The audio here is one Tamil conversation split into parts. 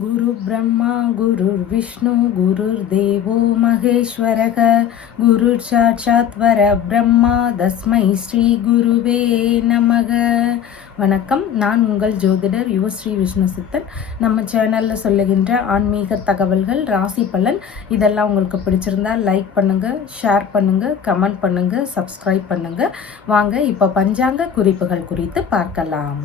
गुरु ब्रह्मा गुरुर्विष्णु गुरुर्देवो महेश्वरः गुरुर्साक्षात् परब्रह्मा தஸ்மை ஸ்ரீ குருவே நமக. வணக்கம். நான் உங்கள் ஜோதிடர் யுவஸ்ரீ விஷ்ணு சித்தன். நம்ம சேனலில் சொல்லுகின்ற ஆன்மீக தகவல்கள், ராசி பலன் இதெல்லாம் உங்களுக்கு பிடிச்சிருந்தா லைக் பண்ணுங்கள், ஷேர் பண்ணுங்கள், கமெண்ட் பண்ணுங்கள், சப்ஸ்கிரைப் பண்ணுங்கள். வாங்க இப்போ பஞ்சாங்க குறிப்புகள் குறித்து பார்க்கலாம்.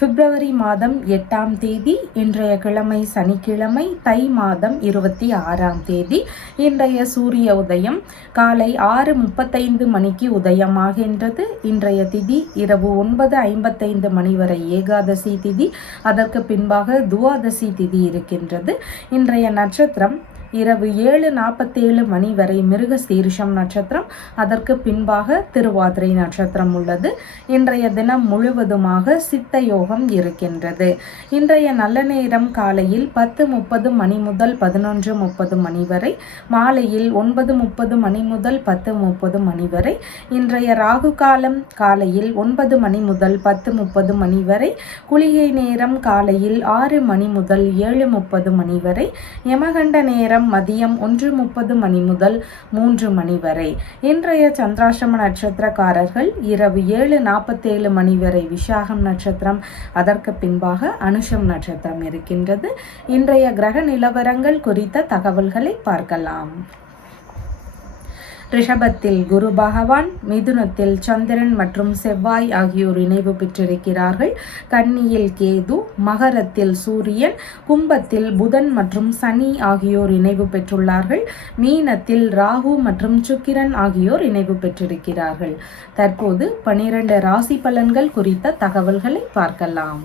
பிப்ரவரி மாதம் 8ஆம் தேதி, இன்றைய கிழமை சனிக்கிழமை, தை மாதம் 26ஆம் தேதி. இன்றைய சூரிய உதயம் காலை 6:35 மணிக்கு உதயமாகின்றது. இன்றைய திதி இரவு 9:55 மணி வரை ஏகாதசி திதி. அதற்கு பின்பாக துவாதசி திதி இருக்கின்றது. இன்றைய நட்சத்திரம் இரவு 7:47 மணி வரை மிருக சீரிஷம் நட்சத்திரம். அதற்கு பின்பாக திருவாதிரை நட்சத்திரம் உள்ளது. இன்றைய தினம் முழுவதுமாக சித்த யோகம் இருக்கின்றது. இன்றைய நல்ல நேரம் காலையில் 10:30 மணி முதல் 11:30 மணி வரை, மாலையில் 9:30 மணி முதல் 10:30 மணி வரை. இன்றைய ராகு காலம் காலையில் 9 மணி முதல் 10:30 மணி வரை. குளிகை நேரம் காலையில் 6 மணி முதல் 7:30 மணி வரை. யமகண்ட நேரம் மதியம் 1:30 மணி முதல் 3 மணி வரை. இன்றைய சந்திராஷ்டம நட்சத்திரக்காரர்கள் இரவு 7:47 மணி வரை விஷாகம் நட்சத்திரம். அதற்கு பின்பாக அனுஷம் நட்சத்திரம் இருக்கின்றது. இன்றைய கிரக நிலவரங்கள் குறித்த தகவல்களை பார்க்கலாம். ரிஷபத்தில் குரு பகவான், மிதுனத்தில் சந்திரன் மற்றும் செவ்வாய் ஆகியோர் இணைவு பெற்றிருக்கிறார்கள். கன்னியில் கேது, மகரத்தில் சூரியன், கும்பத்தில் புதன் மற்றும் சனி ஆகியோர் இணைவு பெற்றுள்ளார்கள். மீனத்தில் ராகு மற்றும் சுக்கிரன் ஆகியோர் இணைவு பெற்றிருக்கிறார்கள். தற்போது 12 ராசி பலன்கள் குறித்த தகவல்களை பார்க்கலாம்.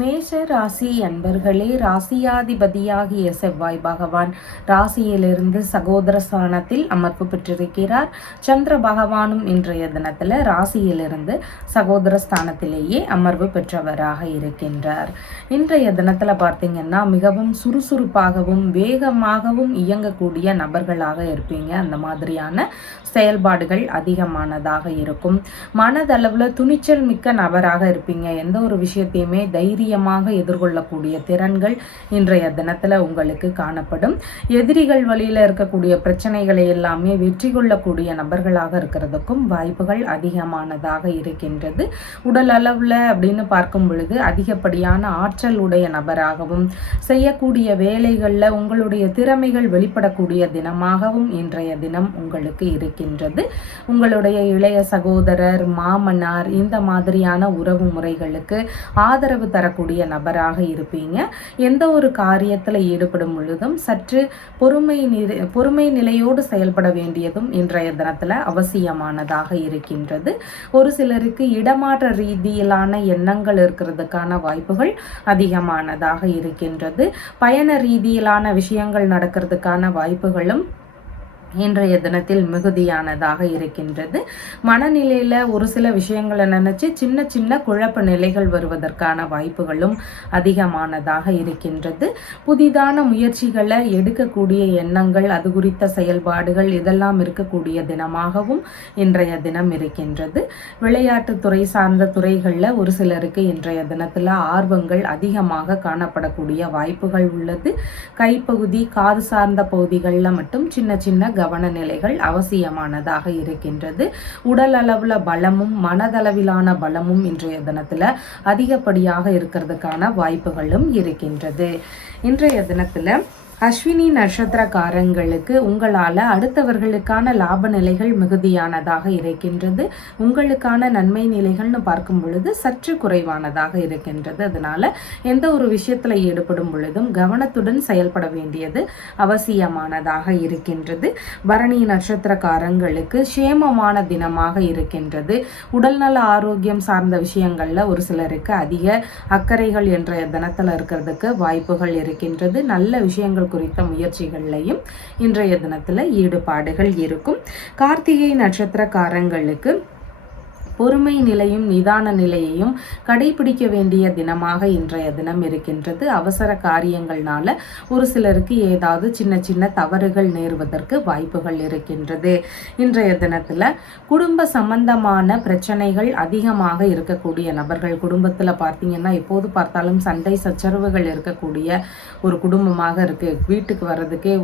மேஷ ராசி அன்பர்களே, ராசியாதிபதியாகிய செவ்வாய் பகவான் ராசியிலிருந்து சகோதர ஸ்தானத்தில் அமர்வு பெற்றிருக்கிறார். சந்திர பகவானும் இன்றைய தினத்தில் ராசியிலிருந்து சகோதர ஸ்தானத்திலேயே அமர்வு பெற்றவராக இருக்கின்றார். இன்றைய தினத்தில் பார்த்தீங்கன்னா மிகவும் சுறுசுறுப்பாகவும் வேகமாகவும் இயங்கக்கூடிய நபர்களாக இருப்பீங்க. அந்த மாதிரியான செயல்பாடுகள் அதிகமானதாக இருக்கும். மனதளவில் துணிச்சல் மிக்க நபராக இருப்பீங்க. எந்த ஒரு விஷயத்தையுமே தைரியமாக எதிர்கொள்ளக்கூடிய திறன்கள் இன்றைய தினத்தில் உங்களுக்கு காணப்படும். எதிரிகள் வழியில் இருக்கக்கூடிய பிரச்சனைகளை எல்லாமே வெற்றி கொள்ளக்கூடிய நபர்களாக இருக்கிறதுக்கும் வாய்ப்புகள் அதிகமானதாக இருக்கின்றது. உடல் அளவில் அப்படின்னு பார்க்கும் பொழுது அதிகப்படியான ஆற்றல் உடைய நபராகவும், செய்யக்கூடிய வேலைகளில் உங்களுடைய திறமைகள் வெளிப்படக்கூடிய தினமாகவும் இன்றைய தினம் உங்களுக்கு இருக்கின்றது. உங்களுடைய இளைய சகோதரர், மாமனார் இந்த மாதிரியான உறவு முறைகளுக்கு ஆதரவு தரக்கூடிய நபராக இருப்பீங்க. எந்த ஒரு காரியத்தில் ஈடுபடும் பொழுதும் சற்று பொறுமை நிலையோடு செயல்பட வேண்டியதும் இன்றைய தினத்தில் அவசியமானதாக இருக்கின்றது. ஒரு சிலருக்கு இடமாற்ற ரீதியிலான எண்ணங்கள் இருக்கிறதுக்கான வாய்ப்புகள் அதிகமானதாக இருக்கின்றது. பயண ரீதியிலான விஷயங்கள் நடக்கிறதுக்கான வாய்ப்புகளும் இன்றைய தினத்தில் மிகுதியானதாக இருக்கின்றது. மனநிலையில் ஒரு சில விஷயங்களை நினைச்சு சின்ன சின்ன குழப்ப நிலைகள் வருவதற்கான வாய்ப்புகளும் அதிகமானதாக இருக்கின்றது. புதிதான முயற்சிகளை எடுக்கக்கூடிய எண்ணங்கள், அது குறித்த செயல்பாடுகள் இதெல்லாம் இருக்கக்கூடிய தினமாகவும் இன்றைய தினம் இருக்கின்றது. விளையாட்டுத்துறை சார்ந்த துறைகளில் ஒரு சிலருக்கு இன்றைய தினத்தில் ஆர்வங்கள் அதிகமாக காணப்படக்கூடிய வாய்ப்புகள் உள்ளது. கைப்பகுதி, காது சார்ந்த பகுதிகளில் மட்டும் சின்ன சின்ன கவன நிலைகள் அவசியமானதாக இருக்கின்றது. உடல் அளவுல பலமும் மனதளவிலான பலமும் இன்றைய தினத்துல அதிகப்படியாக இருக்கிறதுக்கான வாய்ப்புகளும் இருக்கின்றது. இன்றைய தினத்துல அஸ்வினி நட்சத்திரக்காரங்களுக்கு உங்களால் அடுத்தவர்களுக்கான லாப நிலைகள் மிகுதியானதாக இருக்கின்றது. உங்களுக்கான நன்மை நிலைகள்னு பார்க்கும் பொழுது சற்று குறைவானதாக இருக்கின்றது. அதனால எந்த ஒரு விஷயத்தில் ஈடுபடும் பொழுதும் கவனத்துடன் செயல்பட வேண்டியது அவசியமானதாக இருக்கின்றது. பரணி நட்சத்திரக்காரங்களுக்கு சேமமான தினமாக இருக்கின்றது. உடல்நல ஆரோக்கியம் சார்ந்த விஷயங்கள்ல ஒரு சிலருக்கு அதிக அக்கறைகள் இன்றைய தினத்தில் இருக்கிறதுக்கு வாய்ப்புகள் இருக்கின்றது. நல்ல விஷயங்கள் குறித்த முயற்சிகள்லையும் இன்றைய தினத்தில் ஈடுபாடுகள் இருக்கும். கார்த்திகை நட்சத்திரக்காரங்களுக்கு பொறுமை நிலையும் நிதான நிலையையும் கடைபிடிக்க வேண்டிய தினமாக இன்றைய தினம் இருக்கின்றது. அவசர காரியங்கள்னால ஒரு சிலருக்கு ஏதாவது சின்ன சின்ன தவறுகள் நேருவதற்கு வாய்ப்புகள் இருக்கின்றது. இன்றைய தினத்துல குடும்ப சம்பந்தமான பிரச்சனைகள் அதிகமாக இருக்கக்கூடிய நபர்கள், குடும்பத்துல பார்த்தீங்கன்னா எப்போது பார்த்தாலும் சண்டை சச்சரவுகள் இருக்கக்கூடிய ஒரு குடும்பமாக இருக்கு. வீட்டுக்கு வர்றதுக்கே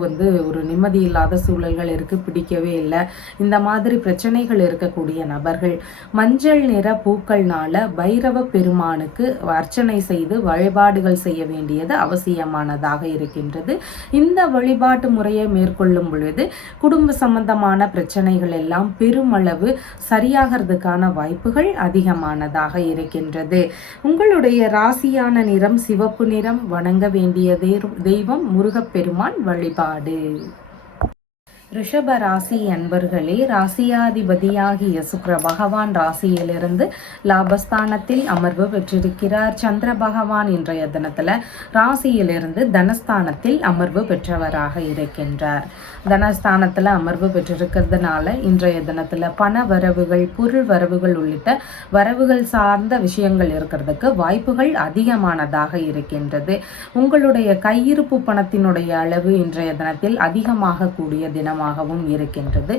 ஒரு நிம்மதி இல்லாத சூழல்கள் இருக்கு, பிடிக்கவே இல்லை, இந்த மாதிரி பிரச்சனைகள் இருக்கக்கூடிய நபர்கள் மஞ்சள் நிற பூக்கள்னால பைரவ பெருமானுக்கு அர்ச்சனை செய்து வழிபாடுகள் செய்ய வேண்டியது அவசியமானதாக இருக்கின்றது. இந்த வழிபாட்டு முறையை மேற்கொள்ளும் பொழுது குடும்ப சம்பந்தமான பிரச்சனைகள் எல்லாம் பெருமளவு சரியாகிறதுக்கான வாய்ப்புகள் அதிகமானதாக இருக்கின்றது. உங்களுடைய ராசியான நிறம் சிவப்பு நிறம். வணங்க வேண்டிய தெய்வம் முருகப்பெருமான் வழிபாடு. ரிஷப ராசி அன்பர்களே, ராசியாதிபதியாகிய சுக்கிர பகவான் ராசியிலிருந்து லாபஸ்தானத்தில் அமர்வு பெற்றிருக்கிறார். சந்திர பகவான் இன்றைய தினத்துல ராசியிலிருந்து தனஸ்தானத்தில் அமர்வு பெற்றவராக இருக்கின்றார். தனஸ்தானத்துல அமர்வு பெற்றிருக்கிறதுனால இன்றைய தினத்துல பண வரவுகள், பொருள் வரவுகள் உள்ளிட்ட வரவுகள் சார்ந்த விஷயங்கள் இருக்கிறதுக்கு வாய்ப்புகள் அதிகமானதாக இருக்கின்றது. உங்களுடைய கையிருப்பு பணத்தினுடைய அளவு இன்றைய தினத்தில் அதிகமாக கூடிய தினம் இருக்கின்றது.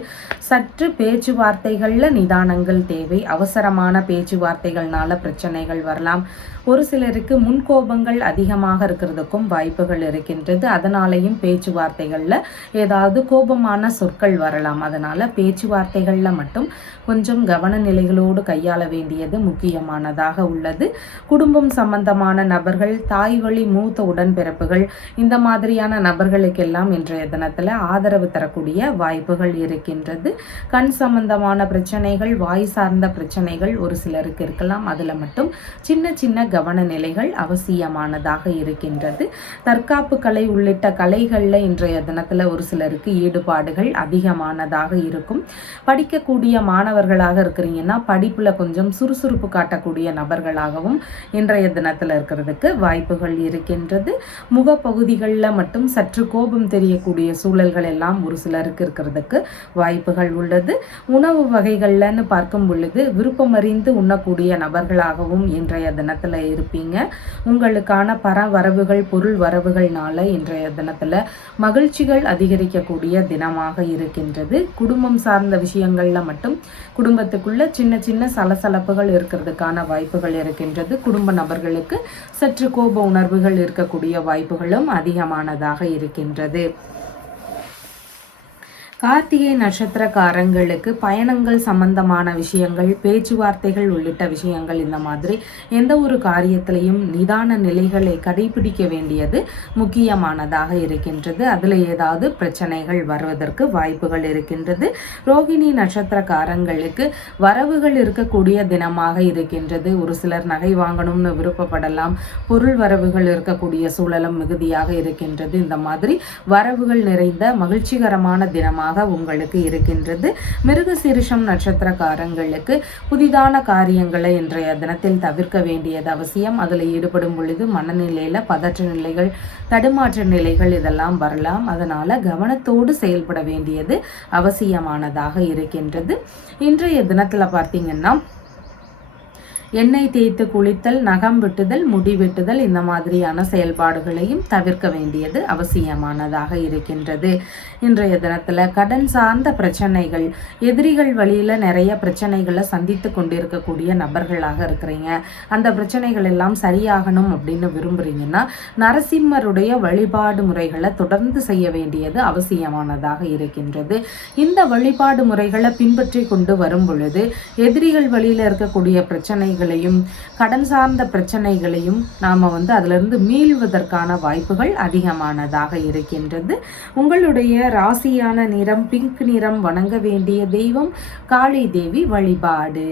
சற்று பேச்சுவார்த்தைகள்ல நிதானங்கள் தேவை. அவசரமான பேச்சுவார்த்தைகள்னால பிரச்சனைகள் வரலாம். ஒரு சிலருக்கு முன்கோபங்கள் அதிகமாக இருக்கிறதுக்கும் வாய்ப்புகள் இருக்கின்றது. அதனாலையும் பேச்சுவார்த்தைகள்ல ஏதாவது கோபமான சொற்கள் வரலாம். அதனால பேச்சுவார்த்தைகள்ல மட்டும் கொஞ்சம் கவன நிலைகளோடு கையாள வேண்டியது முக்கியமானதாக உள்ளது. குடும்பம் சம்பந்தமான நபர்கள், தாய் வழி மூத்த உடன்பிறப்புகள், இந்த மாதிரியான நபர்களுக்கெல்லாம் இன்றைய தினத்துல ஆதரவு தரக்கூடிய வாய்ப்புகள் இருக்கின்றது. கண் சம்பந்தமான பிரச்சனைகள், வாய் சார்ந்த பிரச்சனைகள் ஒரு சிலருக்கு இருக்கலாம். அதுல மட்டும் சின்ன சின்ன கவன நிலைகள் அவசியமானதாக இருக்கின்றது. தற்காப்பு கலை உள்ளிட்ட கலைகள்ல இன்றைய தினத்துல ஒரு சிலருக்கு ஈடுபாடுகள் அதிகமானதாக இருக்கும். படிக்கக்கூடிய மாணவர்களாக இருக்கிறீங்கன்னா படிப்புல கொஞ்சம் சுறுசுறுப்பு காட்டக்கூடிய நபர்களாகவும் இன்றைய தினத்துல இருக்கிறதுக்கு வாய்ப்புகள் இருக்கின்றது. முகப்பகுதிகளில் மட்டும் சற்று கோபம் தெரியக்கூடிய சூழல்கள் எல்லாம் ஒரு சிலருக்கு இருக்கிறதுக்கு வாய்ப்புகள் உள்ளது. உணவு வகைகள்லன்னு பார்க்கும் பொழுது விருப்பமறிந்து உண்ணக்கூடிய நபர்களாகவும் இன்றைய தினத்துல இருப்பீங்க. உங்களுக்கான பர வரவுகள், பொருள் வரவுகள்னால இன்றைய தினத்துல மகிழ்ச்சிகள் அதிகரிக்கக்கூடிய தினமாக இருக்கின்றது. குடும்பம் சார்ந்த விஷயங்கள்ல மட்டும் குடும்பத்துக்குள்ள சின்ன சின்ன சலசலப்புகள் இருக்கிறதுக்கான வாய்ப்புகள் இருக்கின்றது. குடும்ப நபர்களுக்கு சற்று கோப உணர்வுகள் இருக்கக்கூடிய வாய்ப்புகளும் அதிகமானதாக இருக்கின்றது. கார்த்திகை நட்சத்திரக்காரங்களுக்கு பயணங்கள் சம்பந்தமான விஷயங்கள், பேச்சுவார்த்தைகள் உள்ளிட்ட விஷயங்கள், இந்த மாதிரி எந்த ஒரு காரியத்திலையும் நிதான நிலைகளை கடைபிடிக்க வேண்டியது முக்கியமானதாக இருக்கின்றது. அதில் ஏதாவது பிரச்சனைகள் வருவதற்கு வாய்ப்புகள் இருக்கின்றது. ரோகிணி நட்சத்திரக்காரங்களுக்கு வரவுகள் இருக்கக்கூடிய தினமாக இருக்கின்றது. ஒரு சிலர் நகை வாங்கணும்னு விருப்பப்படலாம். பொருள் வரவுகள் இருக்கக்கூடிய சூழலும் மிகுதியாக இருக்கின்றது. இந்த மாதிரி வரவுகள் நிறைந்த மகிழ்ச்சிகரமான தினமாக உங்களுக்கு இருக்கின்றது. மிருகசீரிஷம் நட்சத்திரக்காரங்களுக்கு புதிதான காரியங்களை இன்றைய தினத்தில் தவிர்க்க வேண்டியது அவசியம். அதில் ஈடுபடும் பொழுது மனநிலையில பதற்ற நிலைகள், தடுமாற்ற நிலைகள் இதெல்லாம் வரலாம். அதனால கவனத்தோடு செயல்பட வேண்டியது அவசியமானதாக இருக்கின்றது. இன்றைய தினத்துல பார்த்தீங்கன்னா எண்ணெய் தேய்த்து குளித்தல், நகம் வெட்டுதல், முடி வெட்டுதல், இந்த மாதிரியான செயல்பாடுகளையும் தவிர்க்க வேண்டியது அவசியமானதாக இருக்கின்றது. இன்றைய தினத்துல கடன் சார்ந்த பிரச்சனைகள், எதிரிகள் வழியில நிறைய பிரச்சனைகளை சந்தித்து கொண்டிருக்கக்கூடிய நபர்களாக இருக்கிறீங்க. அந்த பிரச்சனைகள் எல்லாம் சரியாகணும் அப்படின்னு விரும்புறீங்கன்னா நரசிம்மருடைய வழிபாடு முறைகளை தொடர்ந்து செய்ய வேண்டியது அவசியமானதாக இருக்கின்றது. இந்த வழிபாடு முறைகளை பின்பற்றி கொண்டு வரும் பொழுது எதிரிகள் வழியில இருக்கக்கூடிய பிரச்சனைகள், கடன் சார்ந்த பிரச்சனைகளையும் நாம அதிலிருந்து மீள்வதற்கான வாய்ப்புகள் அதிகமானதாக இருக்கின்றது. உங்களுடைய ராசியான நிறம் பிங்க் நிறம். வணங்க வேண்டிய தெய்வம் காளி தேவி வழிபாடு.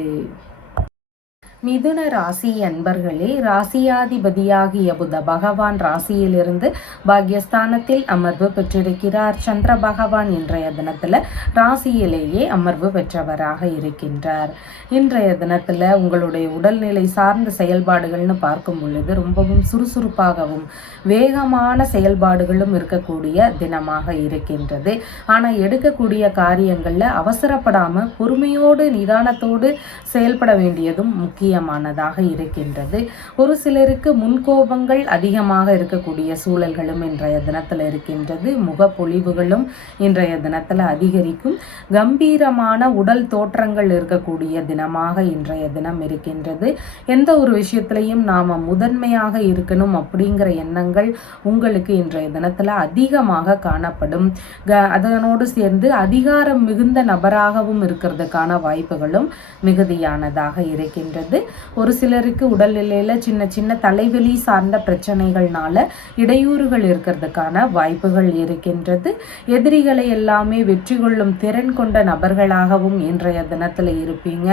மிதுன ராசி அன்பர்களே, ராசியாதிபதியாகிய புத பகவான் ராசியிலிருந்து பாக்யஸ்தானத்தில் அமர்வு பெற்றிருக்கிறார். சந்திர பகவான் இன்றைய தினத்துல ராசியிலேயே அமர்வு பெற்றவராக இருக்கின்றார். இன்றைய தினத்துல உங்களுடைய உடல்நிலை சார்ந்த செயல்பாடுகள்னு பார்க்கும் பொழுது ரொம்பவும் சுறுசுறுப்பாகவும் வேகமான செயல்பாடுகளும் இருக்கக்கூடிய தினமாக இருக்கின்றது. ஆனால் எடுக்கக்கூடிய காரியங்கள்ல அவசரப்படாம பொறுமையோடு நிதானத்தோடு செயல்பட வேண்டியதும் முக்கியமானதாக இருக்கின்றது. ஒரு சிலருக்கு முன்கோபங்கள் அதிகமாக இருக்கக்கூடிய சூழல்களும் இன்றைய தினத்தில் இருக்கின்றது. முகப்பொழிவுகளும் இன்றைய தினத்தில் அதிகரிக்கும். கம்பீரமான உடல் தோற்றங்கள் இருக்கக்கூடிய தினமாக இன்றைய தினம் இருக்கின்றது. எந்த ஒரு விஷயத்திலையும் நாம முதன்மையாக இருக்கணும் அப்படிங்கிற எண்ணங்கள் உங்களுக்கு இன்றைய தினத்தில் அதிகமாக காணப்படும். அதனோடு சேர்ந்து அதிகாரம் மிகுந்த நபராகவும் இருக்கிறதுக்கான வாய்ப்புகளும் மிகுதியானதாக இருக்கின்றது. ஒரு சிலருக்கு உடல்நிலையில சின்ன சின்ன தலைவலி சார்ந்த பிரச்சனைகள்னால இடையூறுகள் இருக்கிறதுக்கான வாய்ப்புகள் இருக்கின்றது. எதிரிகளை எல்லாமே வெற்றி கொள்ளும் திறன் கொண்ட நபர்களாகவும் இன்றைய தினத்தில் இருப்பீங்க.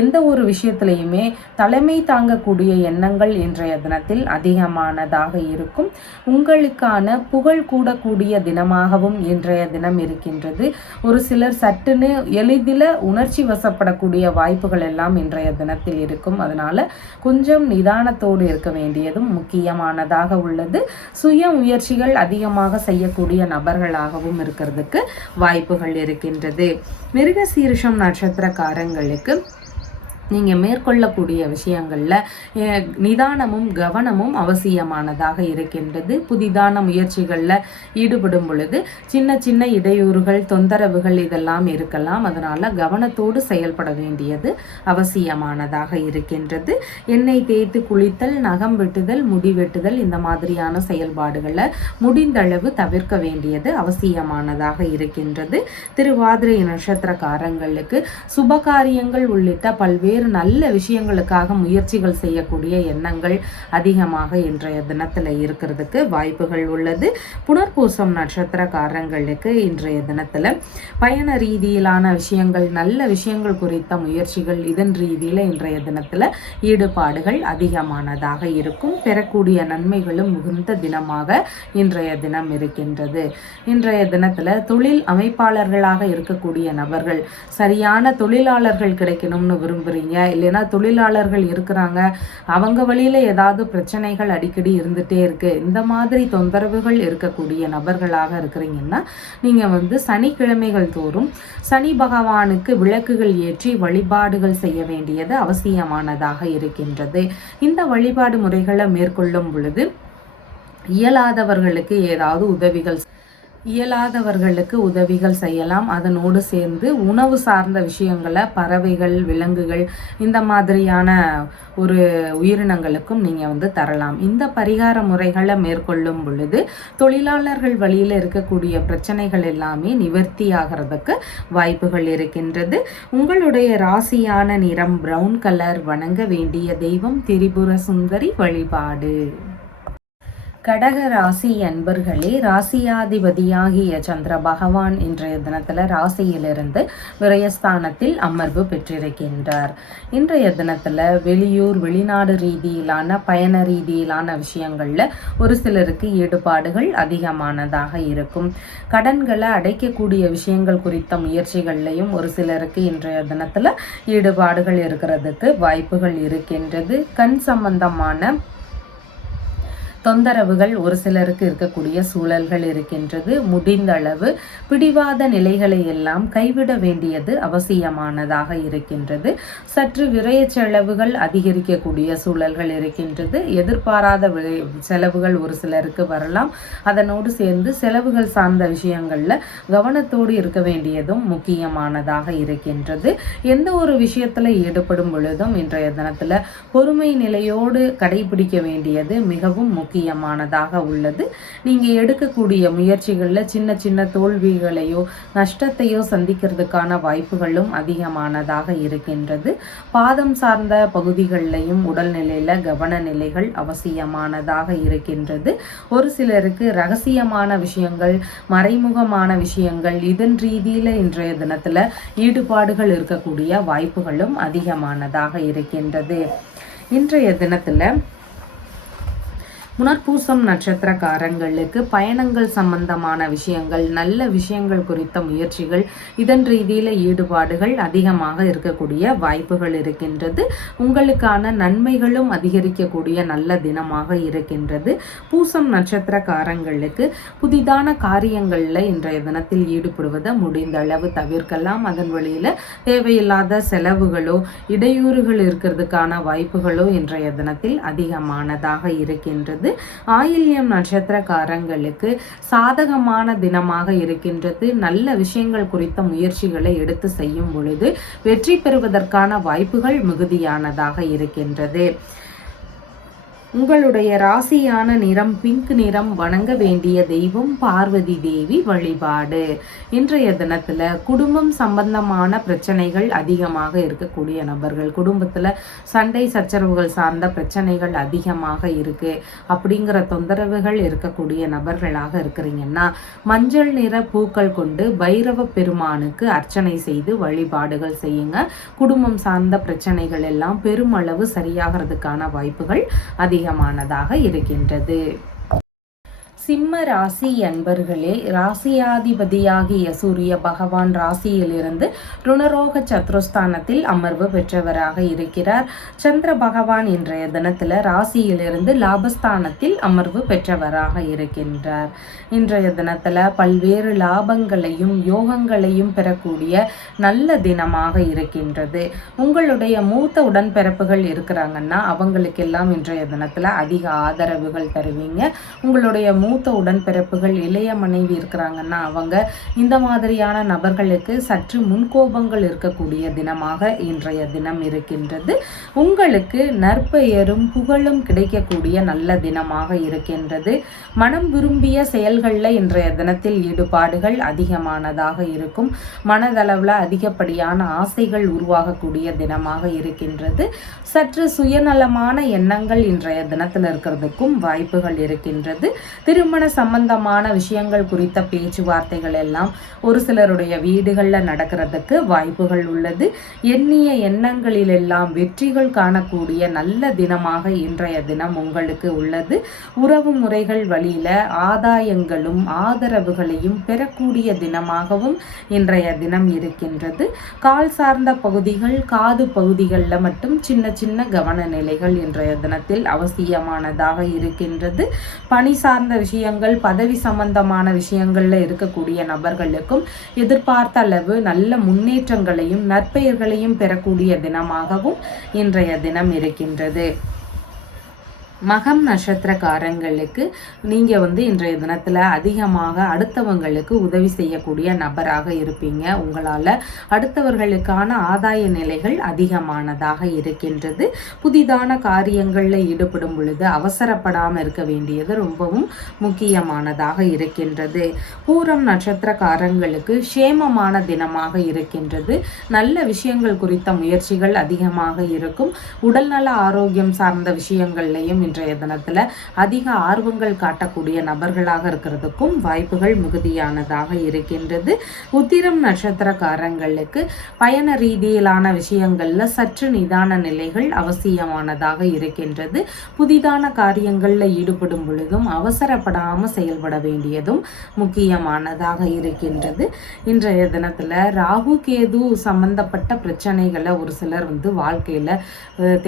எந்த ஒரு விஷயத்திலையுமே தலைமை தாங்கக்கூடிய எண்ணங்கள் இன்றைய தினத்தில் அதிகமானதாக இருக்கும். உங்களுக்கான புகழ் கூடக்கூடிய தினமாகவும் இன்றைய தினம் இருக்கின்றது. ஒரு சிலர் சட்டுன்னு எளிதில் உணர்ச்சி வசப்படக்கூடிய வாய்ப்புகள் எல்லாம் இன்றைய தினத்தில் இருக்கும். அதனால கொஞ்சம் நிதானத்தோடு இருக்க வேண்டியதும் முக்கியமானதாக உள்ளது. சுய முயற்சிகள் அதிகமாக செய்யக்கூடிய நபர்களாகவும் இருக்கிறதுக்கு வாய்ப்புகள் இருக்கின்றது. மிருகசீரிஷம் நட்சத்திரக்காரங்களுக்கு நீங்கள் மேற்கொள்ளக்கூடிய விஷயங்களில் நிதானமும் கவனமும் அவசியமானதாக இருக்கின்றது. புதிதான முயற்சிகளில் ஈடுபடும் பொழுது சின்ன சின்ன இடையூறுகள் தொந்தரவுகள் இதெல்லாம் இருக்கலாம். அதனால் கவனத்தோடு செயல்பட வேண்டியது அவசியமானதாக இருக்கின்றது. எண்ணெய் தேய்த்து குளித்தல், நகம் வெட்டுதல், முடி வெட்டுதல் இந்த மாதிரியான செயல்பாடுகளை முடிந்தளவு தவிர்க்க வேண்டியது அவசியமானதாக இருக்கின்றது. திருவாதிரை நட்சத்திரக்காரங்களுக்கு சுபகாரியங்கள் உள்ளிட்ட பல்வேறு நல்ல விஷயங்களுக்காக முயற்சிகள் செய்யக்கூடிய எண்ணங்கள் அதிகமாக இன்றைய தினத்தில் இருக்கிறதுக்கு வாய்ப்புகள் உள்ளது. புனர்பூசம் நட்சத்திரக்காரங்களுக்கு இன்றைய தினத்தில் பயண ரீதியிலான விஷயங்கள், நல்ல விஷயங்கள் குறித்த முயற்சிகள், இதன் ரீதியில் இன்றைய தினத்தில் ஈடுபாடுகள் அதிகமானதாக இருக்கும். பெறக்கூடிய நன்மைகளும் மிகுந்த தினமாக இன்றைய தினம் இருக்கின்றது. இன்றைய தினத்தில் தொழில் அமைப்பாளர்களாக இருக்கக்கூடிய நபர்கள் சரியான தொழிலாளர்கள் கிடைக்கணும்னு விரும்புகிறீங்க, இல்லைன்னா தொழிலாளர்கள் இருக்கிறாங்க, அவங்க வழியில் ஏதாவது பிரச்சனைகள் அடிக்கடி இருந்துகிட்டே இருக்குது, இந்த மாதிரி தொந்தரவுகள் இருக்கக்கூடிய நபர்களாக இருக்கிறீங்கன்னா நீங்கள் சனிக்கிழமைகள் தோறும் சனி பகவானுக்கு விளக்குகள் ஏற்றி வழிபாடுகள் செய்ய வேண்டியது அவசியமானதாக இருக்கின்றது. இந்த வழிபாடு முறைகளை மேற்கொள்ளும் பொழுது இயலாதவர்களுக்கு உதவிகள் செய்யலாம். அதனோடு சேர்ந்து உணவு சார்ந்த விஷயங்களை பறவைகள், விலங்குகள் இந்த மாதிரியான ஒரு உயிரினங்களுக்கும் நீங்கள் தரலாம். இந்த பரிகார முறைகளை மேற்கொள்ளும் பொழுது தொழிலாளர்கள் வழியில் இருக்கக்கூடிய பிரச்சனைகள் எல்லாமே நிவர்த்தி ஆகிறதுக்கு வாய்ப்புகள் இருக்கின்றது. உங்களுடைய ராசியான நிறம் பிரவுன் கலர். வணங்க வேண்டிய தெய்வம் திரிபுர சுந்தரி வழிபாடு. கடக ராசி அன்பர்களே, ராசியாதிபதியாகிய சந்திர பகவான் இன்றைய தினத்தில் ராசியிலிருந்து விரயஸ்தானத்தில் அமர்வு பெற்றிருக்கின்றார். இன்றைய தினத்தில் வெளியூர், வெளிநாடு ரீதியிலான பயண ரீதியிலான விஷயங்களில் ஒரு சிலருக்கு ஈடுபாடுகள் அதிகமானதாக இருக்கும். கடன்களை அடைக்கக்கூடிய விஷயங்கள் குறித்த முயற்சிகள்லையும் ஒரு சிலருக்கு இன்றைய தினத்தில் ஈடுபாடுகள் இருக்கிறதுக்கு வாய்ப்புகள் இருக்கின்றது. கண் சம்பந்தமான தொந்தரவுகள் ஒரு சிலருக்கு இருக்கக்கூடிய சூழல்கள் இருக்கின்றது. முடிந்த அளவு பிடிவாத நிலைகளை எல்லாம் கைவிட வேண்டியது அவசியமானதாக இருக்கின்றது. சற்று விரய செலவுகள் அதிகரிக்கக்கூடிய சூழல்கள் இருக்கின்றது. எதிர்பாராத செலவுகள் ஒரு சிலருக்கு வரலாம். அதனோடு சேர்ந்து செலவுகள் சார்ந்த விஷயங்கள்ல கவனத்தோடு இருக்க வேண்டியதும் முக்கியமானதாக இருக்கின்றது. எந்த ஒரு விஷயத்துல ஈடுபடும் பொழுதும் இன்றைய தினத்துல பொறுமை நிலையோடு கடைபிடிக்க வேண்டியது மிகவும் முக்கியமானதாக உள்ளது. நீங்கள் எடுக்கக்கூடிய முயற்சிகளில் சின்ன சின்ன தோல்விகளையோ நஷ்டத்தையோ சந்திக்கிறதுக்கான வாய்ப்புகளும் அதிகமானதாக இருக்கின்றது. பாதம் சார்ந்த பகுதிகளிலையும் உடல்நிலையில் கவன நிலைகள் அவசியமானதாக இருக்கின்றது. ஒரு சிலருக்கு ரகசியமான விஷயங்கள், மறைமுகமான விஷயங்கள், இதன் ரீதியில் இன்றைய தினத்தில் ஈடுபாடுகள் இருக்கக்கூடிய வாய்ப்புகளும் அதிகமானதாக இருக்கின்றது. இன்றைய தினத்தில் புனர்பூசம் நட்சத்திரக்காரங்களுக்கு பயணங்கள் சம்பந்தமான விஷயங்கள், நல்ல விஷயங்கள் குறித்த முயற்சிகள், இதன் ரீதியில் ஈடுபாடுகள் அதிகமாக இருக்கக்கூடிய வாய்ப்புகள் இருக்கின்றது. உங்களுக்கான நன்மைகளும் அதிகரிக்கக்கூடிய நல்ல தினமாக இருக்கின்றது. பூசம் நட்சத்திரக்காரங்களுக்கு புதிதான காரியங்களில் இன்றைய தினத்தில் ஈடுபடுவதை முடிந்த அளவு தவிர்க்கலாம். அதன் வழியில் தேவையில்லாத செலவுகளோ இடையூறுகள் இருக்கிறதுக்கான வாய்ப்புகளோ இன்றைய தினத்தில் அதிகமானதாக இருக்கின்றது. ஆயில்யம் நட்சத்திரக்காரங்களுக்கு சாதகமான தினமாக இருக்கின்றது. நல்ல விஷயங்கள் குறித்த முயற்சிகளை எடுத்து செய்யும் பொழுது வெற்றி பெறுவதற்கான வாய்ப்புகள் மிகுதியானதாக இருக்கின்றது. உங்களுடைய ராசியான நிறம் பிங்க் நிறம். வணங்க வேண்டிய தெய்வம் பார்வதி தேவி வழிபாடு. இன்றைய தினத்தில் குடும்பம் சம்பந்தமான பிரச்சனைகள் அதிகமாக இருக்கக்கூடிய நபர்கள், குடும்பத்தில் சண்டை சச்சரவுகள் சார்ந்த பிரச்சனைகள் அதிகமாக இருக்கு அப்படிங்கிற தொந்தரவுகள் இருக்கக்கூடிய நபர்களாக இருக்கிறீங்கன்னா மஞ்சள் நிற பூக்கள் கொண்டு பைரவ பெருமானுக்கு அர்ச்சனை செய்து வழிபாடுகள் செய்யுங்க. குடும்பம் சார்ந்த பிரச்சனைகள் எல்லாம் பெருமளவு சரியாகிறதுக்கான வாய்ப்புகள் அதிகமானதாக இருக்கின்றது. சிம்ம ராசி அன்பர்களே, ராசியாதிபதியாகிய சூரிய பகவான் ராசியிலிருந்து ருணரோக சத்ருஸ்தானத்தில் அமர்வு பெற்றவராக இருக்கிறார். சந்திர பகவான் இன்றைய தினத்தில் ராசியிலிருந்து லாபஸ்தானத்தில் அமர்வு பெற்றவராக இருக்கின்றார். இன்றைய தினத்தில் பல்வேறு லாபங்களையும் யோகங்களையும் பெறக்கூடிய நல்ல தினமாக இருக்கின்றது. உங்களுடைய மூத்த உடன்பிறப்புகள் இருக்கிறாங்கன்னா அவங்களுக்கெல்லாம் இன்றைய தினத்தில் அதிக ஆதரவுகள் தருவீங்க. உங்களுடைய மூத்த உடன்பிறப்புகள், இளைய மனைவி இருக்கிறாங்கன்னா அவங்க இந்த மாதிரியான நபர்களுக்கு சற்று முன்கோபங்கள் இருக்கக்கூடிய தினமாக இன்றைய தினம் இருக்கின்றது. உங்களுக்கு நற்பெயரும் புகழும் கிடைக்கக்கூடிய நல்ல தினமாக இருக்கின்றது. மனம் விரும்பிய செயல்களில் இன்றைய தினத்தில் ஈடுபாடுகள் அதிகமானதாக இருக்கும். மனதளவில் அதிகப்படியான ஆசைகள் உருவாகக்கூடிய தினமாக இருக்கின்றது. சற்று சுயநலமான எண்ணங்கள் இன்றைய தினத்தில் இருக்கிறதுக்கும் வாய்ப்புகள் இருக்கின்றது. திருமண சம்பந்தமான விஷயங்கள் குறித்த பேச்சுவார்த்தைகள் எல்லாம் ஒரு சிலருடைய வீடுகளில் நடக்கிறதுக்கு வாய்ப்புகள் உள்ளது. எண்ணிய எண்ணங்களிலெல்லாம் வெற்றிகள் காணக்கூடிய நல்ல தினமாக இன்றைய தினம் உங்களுக்கு உள்ளது. உறவு முறைகள் வழியில ஆதாயங்களும் ஆதரவுகளையும் பெறக்கூடிய தினமாகவும் இன்றைய தினம் இருக்கின்றது. கால் சார்ந்த பகுதிகள், காது பகுதிகளில் மட்டும் சின்ன சின்ன கவன நிலைகள் இன்றைய தினத்தில் அவசியமானதாக இருக்கின்றது. பணி சார்ந்த விஷயங்கள், பதவி சம்பந்தமான விஷயங்கள்ல இருக்கக்கூடிய நபர்களுக்கும் எதிர்பார்த்த அளவு நல்ல முன்னேற்றங்களையும் நற்பெயர்களையும் பெறக்கூடிய தினமாகவும் இன்றைய தினம் இருக்கின்றது. மகம் நட்சத்திரக்காரங்களுக்கு நீங்கள் இன்றைய தினத்தில் அதிகமாக அடுத்தவங்களுக்கு உதவி செய்யக்கூடிய நபராக இருப்பீங்க. உங்களால் அடுத்தவர்களுக்கான ஆதாய நிலைகள் அதிகமானதாக இருக்கின்றது. புதிதான காரியங்களில் ஈடுபடும் பொழுது அவசரப்படாமல் இருக்க வேண்டியது ரொம்பவும் முக்கியமானதாக இருக்கின்றது. பூரம் நட்சத்திரக்காரங்களுக்கு சேமமான தினமாக இருக்கின்றது. நல்ல விஷயங்கள் குறித்த முயற்சிகள் அதிகமாக இருக்கும். உடல்நல ஆரோக்கியம் சார்ந்த விஷயங்கள்லையும் இன்றைய தினத்தில் அதிக ஆர்வங்கள் காட்டக்கூடிய நபர்களாக இருக்கிறதுக்கும் வாய்ப்புகள் மிகுதியானதாக இருக்கின்றது. உத்திரம் நட்சத்திரக்காரங்களுக்கு பயண ரீதியிலான விஷயங்கள்ல சற்று நிதான நிலைகள் அவசியமானதாக இருக்கின்றது. புதிதான காரியங்களில் ஈடுபடும் பொழுதும் அவசரப்படாமல் செயல்பட வேண்டியதும் முக்கியமானதாக இருக்கின்றது. இன்றைய தினத்தில் ராகு கேது சம்பந்தப்பட்ட பிரச்சனைகளை ஒரு சிலர் வாழ்க்கையில்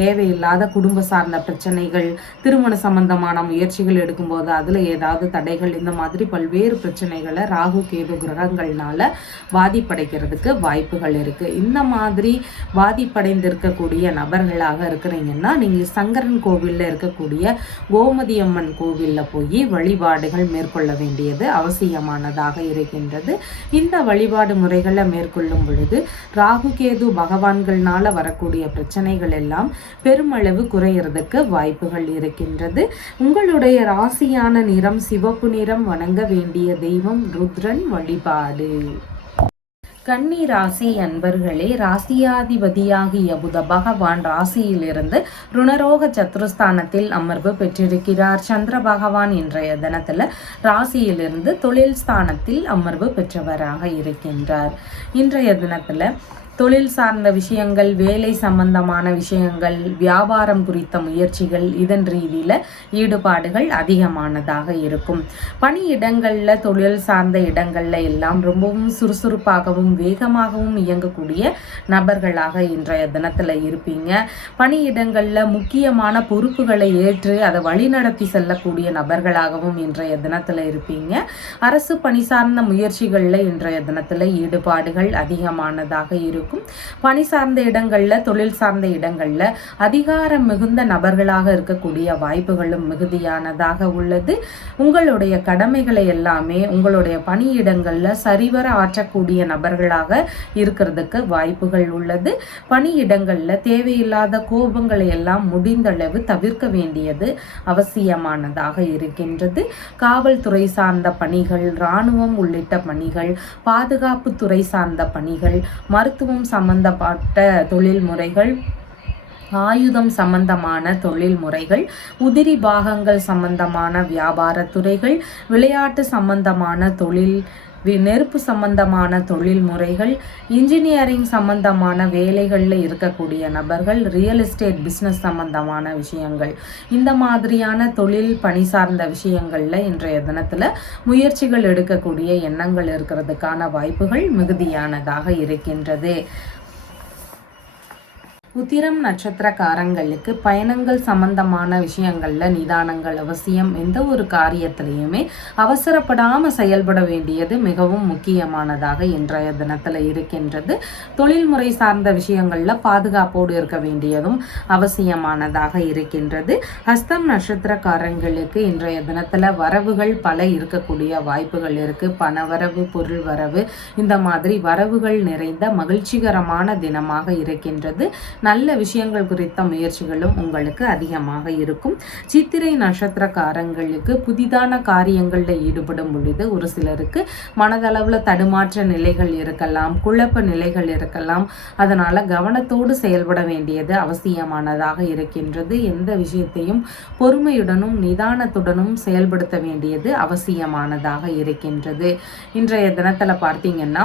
தேவையில்லாத குடும்ப சார்ந்த பிரச்சனைகள், திருமண சம்பந்தமான முயற்சிகள் எடுக்கும்போது அதில் ஏதாவது தடைகள், இந்த மாதிரி பல்வேறு பிரச்சனைகளை ராகு கேது கிரகங்கள்னால பாதிப்படைக்கிறதுக்கு வாய்ப்புகள் இருக்குது. இந்த மாதிரி பாதிப்படைந்திருக்கக்கூடிய நபர்களாக இருக்கிறீங்கன்னா நீங்கள் சங்கரன் கோவிலில் இருக்கக்கூடிய கோமதி அம்மன் கோவிலில் போய் வழிபாடுகள் மேற்கொள்ள வேண்டியது அவசியமானதாக இருக்கின்றது. இந்த வழிபாடு முறைகளை மேற்கொள்ளும் பொழுது ராகு கேது பகவான்கள்னால வரக்கூடிய பிரச்சனைகள் எல்லாம் பெருமளவு குறையிறதுக்கு வாய்ப்புகள் இருக்கின்றது. உங்களுடைய ராசியான நிறம் சிவப்பு நிறம். வணங்க வேண்டிய தெய்வம் ருத்ரன் வழிபாடு. கன்னி ராசி அன்பர்களே, ராசியாதிபதியாகிய புத பகவான் ராசியிலிருந்து ருணரோக சத்ருஸ்தானத்தில் அமர்வு பெற்றிருக்கிறார். சந்திர பகவான் இன்றைய தினத்துல ராசியிலிருந்து தொழில் ஸ்தானத்தில் அமர்வு பெற்றவராக இருக்கின்றார். இன்றைய தினத்துல தொழில் சார்ந்த விஷயங்கள், வேலை சம்பந்தமான விஷயங்கள், வியாபாரம் குறித்த முயற்சிகள், இதன் ரீதியில் ஈடுபாடுகள் அதிகமானதாக இருக்கும். பணியிடங்களில், தொழில் சார்ந்த இடங்களில் எல்லாம் ரொம்பவும் சுறுசுறுப்பாகவும் வேகமாகவும் இயங்கக்கூடிய நபர்களாக இன்றைய தினத்தில் இருப்பீங்க. பணியிடங்களில் முக்கியமான பொறுப்புகளை ஏற்று அதை வழிநடத்தி செல்லக்கூடிய நபர்களாகவும் இன்றைய தினத்தில் இருப்பீங்க. அரசு பணி சார்ந்த முயற்சிகளில் இன்றைய தினத்தில் ஈடுபாடுகள் அதிகமானதாக இருக்கும். பணி சார்ந்த இடங்கள்ல, தொழில் சார்ந்த இடங்கள்ல அதிகாரம் மிகுந்த நபர்களாக இருக்கக்கூடிய வாய்ப்புகளும் மிகுதியானதாக உள்ளது. உங்களுடைய கடமைகளை எல்லாமே உங்களுடைய பணியிடங்கள்ல சரிவர ஆற்றக்கூடிய நபர்களாக இருக்கிறதுக்கு வாய்ப்புகள் உள்ளது. பணியிடங்கள்ல தேவையில்லாத கோபங்களை எல்லாம் முடிந்தளவு தவிர்க்க வேண்டியது அவசியமானதாக இருக்கின்றது. காவல்துறை சார்ந்த பணிகள், இராணுவம் உள்ளிட்ட பணிகள், பாதுகாப்பு துறை சார்ந்த பணிகள், மருத்துவம் சம்பந்தப்பட்ட தொழில் முறைகள், ஆயுதம் சம்பந்தமான தொழில் முறைகள், உதிரி பாகங்கள் சம்பந்தமான வியாபார துறைகள், விளையாட்டு சம்பந்தமான தொழில், நெருப்பு சம்பந்தமான தொழில் முறைகள், இன்ஜினியரிங் சம்பந்தமான வேலைகளில் இருக்கக்கூடிய நபர்கள், ரியல் எஸ்டேட் பிஸ்னஸ் சம்பந்தமான விஷயங்கள், இந்த மாதிரியான தொழில் பணி சார்ந்த விஷயங்களில் இன்றைய தினத்தில் முயற்சிகள் எடுக்கக்கூடிய எண்ணங்கள் இருக்கிறதுக்கான வாய்ப்புகள் மிகுதியானதாக இருக்கின்றது. உத்திரம் நட்சத்திரக்காரங்களுக்கு பயணங்கள் சம்பந்தமான விஷயங்கள்ல நிதானங்கள் அவசியம். எந்த ஒரு காரியத்திலையுமே அவசரப்படாமல் செயல்பட வேண்டியது மிகவும் முக்கியமானதாக இன்றைய தினத்துல இருக்கின்றது. தொழில்முறை சார்ந்த விஷயங்கள்ல பாதுகாப்போடு இருக்க வேண்டியதும் அவசியமானதாக இருக்கின்றது. ஹஸ்தம் நட்சத்திரக்காரங்களுக்கு இன்றைய தினத்துல வரவுகள் பல இருக்கக்கூடிய வாய்ப்புகள் இருக்கு. பணவரவு, பொருள் வரவு, இந்த மாதிரி வரவுகள் நிறைந்த மகிழ்ச்சிகரமான தினமாக இருக்கின்றது. நல்ல விஷயங்கள் குறித்த முயற்சிகளும் உங்களுக்கு அதிகமாக இருக்கும். சித்திரை நட்சத்திரக்காரங்களுக்கு புதிதான காரியங்களில் ஈடுபடும் பொழுது ஒரு சிலருக்கு மனதளவில் தடுமாற்ற நிலைகள் இருக்கலாம், குழப்ப நிலைகள் இருக்கலாம். அதனால கவனத்தோடு செயல்பட வேண்டியது அவசியமானதாக இருக்கின்றது. எந்த விஷயத்தையும் பொறுமையுடனும் நிதானத்துடனும் செயல்படுத்த வேண்டியது அவசியமானதாக இருக்கின்றது. இன்றைய தினத்துல பார்த்தீங்கன்னா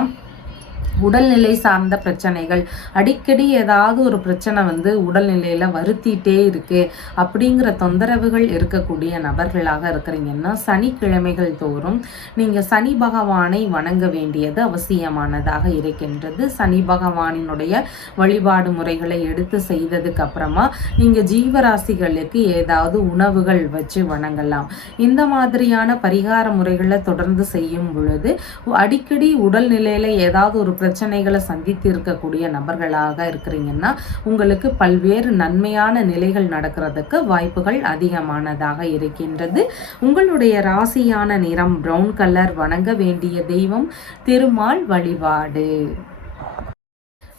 உடல்நிலை சார்ந்த பிரச்சனைகள், அடிக்கடி ஏதாவது ஒரு பிரச்சனை உடல்நிலையில வருத்திட்டே இருக்கு அப்படிங்கிற தொந்தரவுகள் இருக்கக்கூடிய நபர்களாக இருக்கிறீங்கன்னா சனிக்கிழமைகள் தோறும் நீங்க சனி பகவானை வணங்க வேண்டியது அவசியமானதாக இருக்கின்றது. சனி பகவானினுடைய வழிபாடு முறைகளை எடுத்து செய்ததுக்கு அப்புறமா நீங்க ஜீவராசிகளுக்கு ஏதாவது உணவுகள் வச்சு வணங்கலாம். இந்த மாதிரியான பரிகார முறைகளை தொடர்ந்து செய்யும் பொழுது அடிக்கடி உடல்நிலையில ஏதாவது ஒரு பிரச்சனைகளை சந்தித்து இருக்கக்கூடிய நபர்களாக இருக்கிறீங்கன்னா உங்களுக்கு பல்வேறு நன்மையான நிலைகள் நடக்கிறதுக்கு வாய்ப்புகள் அதிகமானதாக இருக்கின்றது. உங்களுடைய ராசியான நிறம் பிரவுன் கலர். வணங்க வேண்டிய தெய்வம் திருமால் வழிபாடு.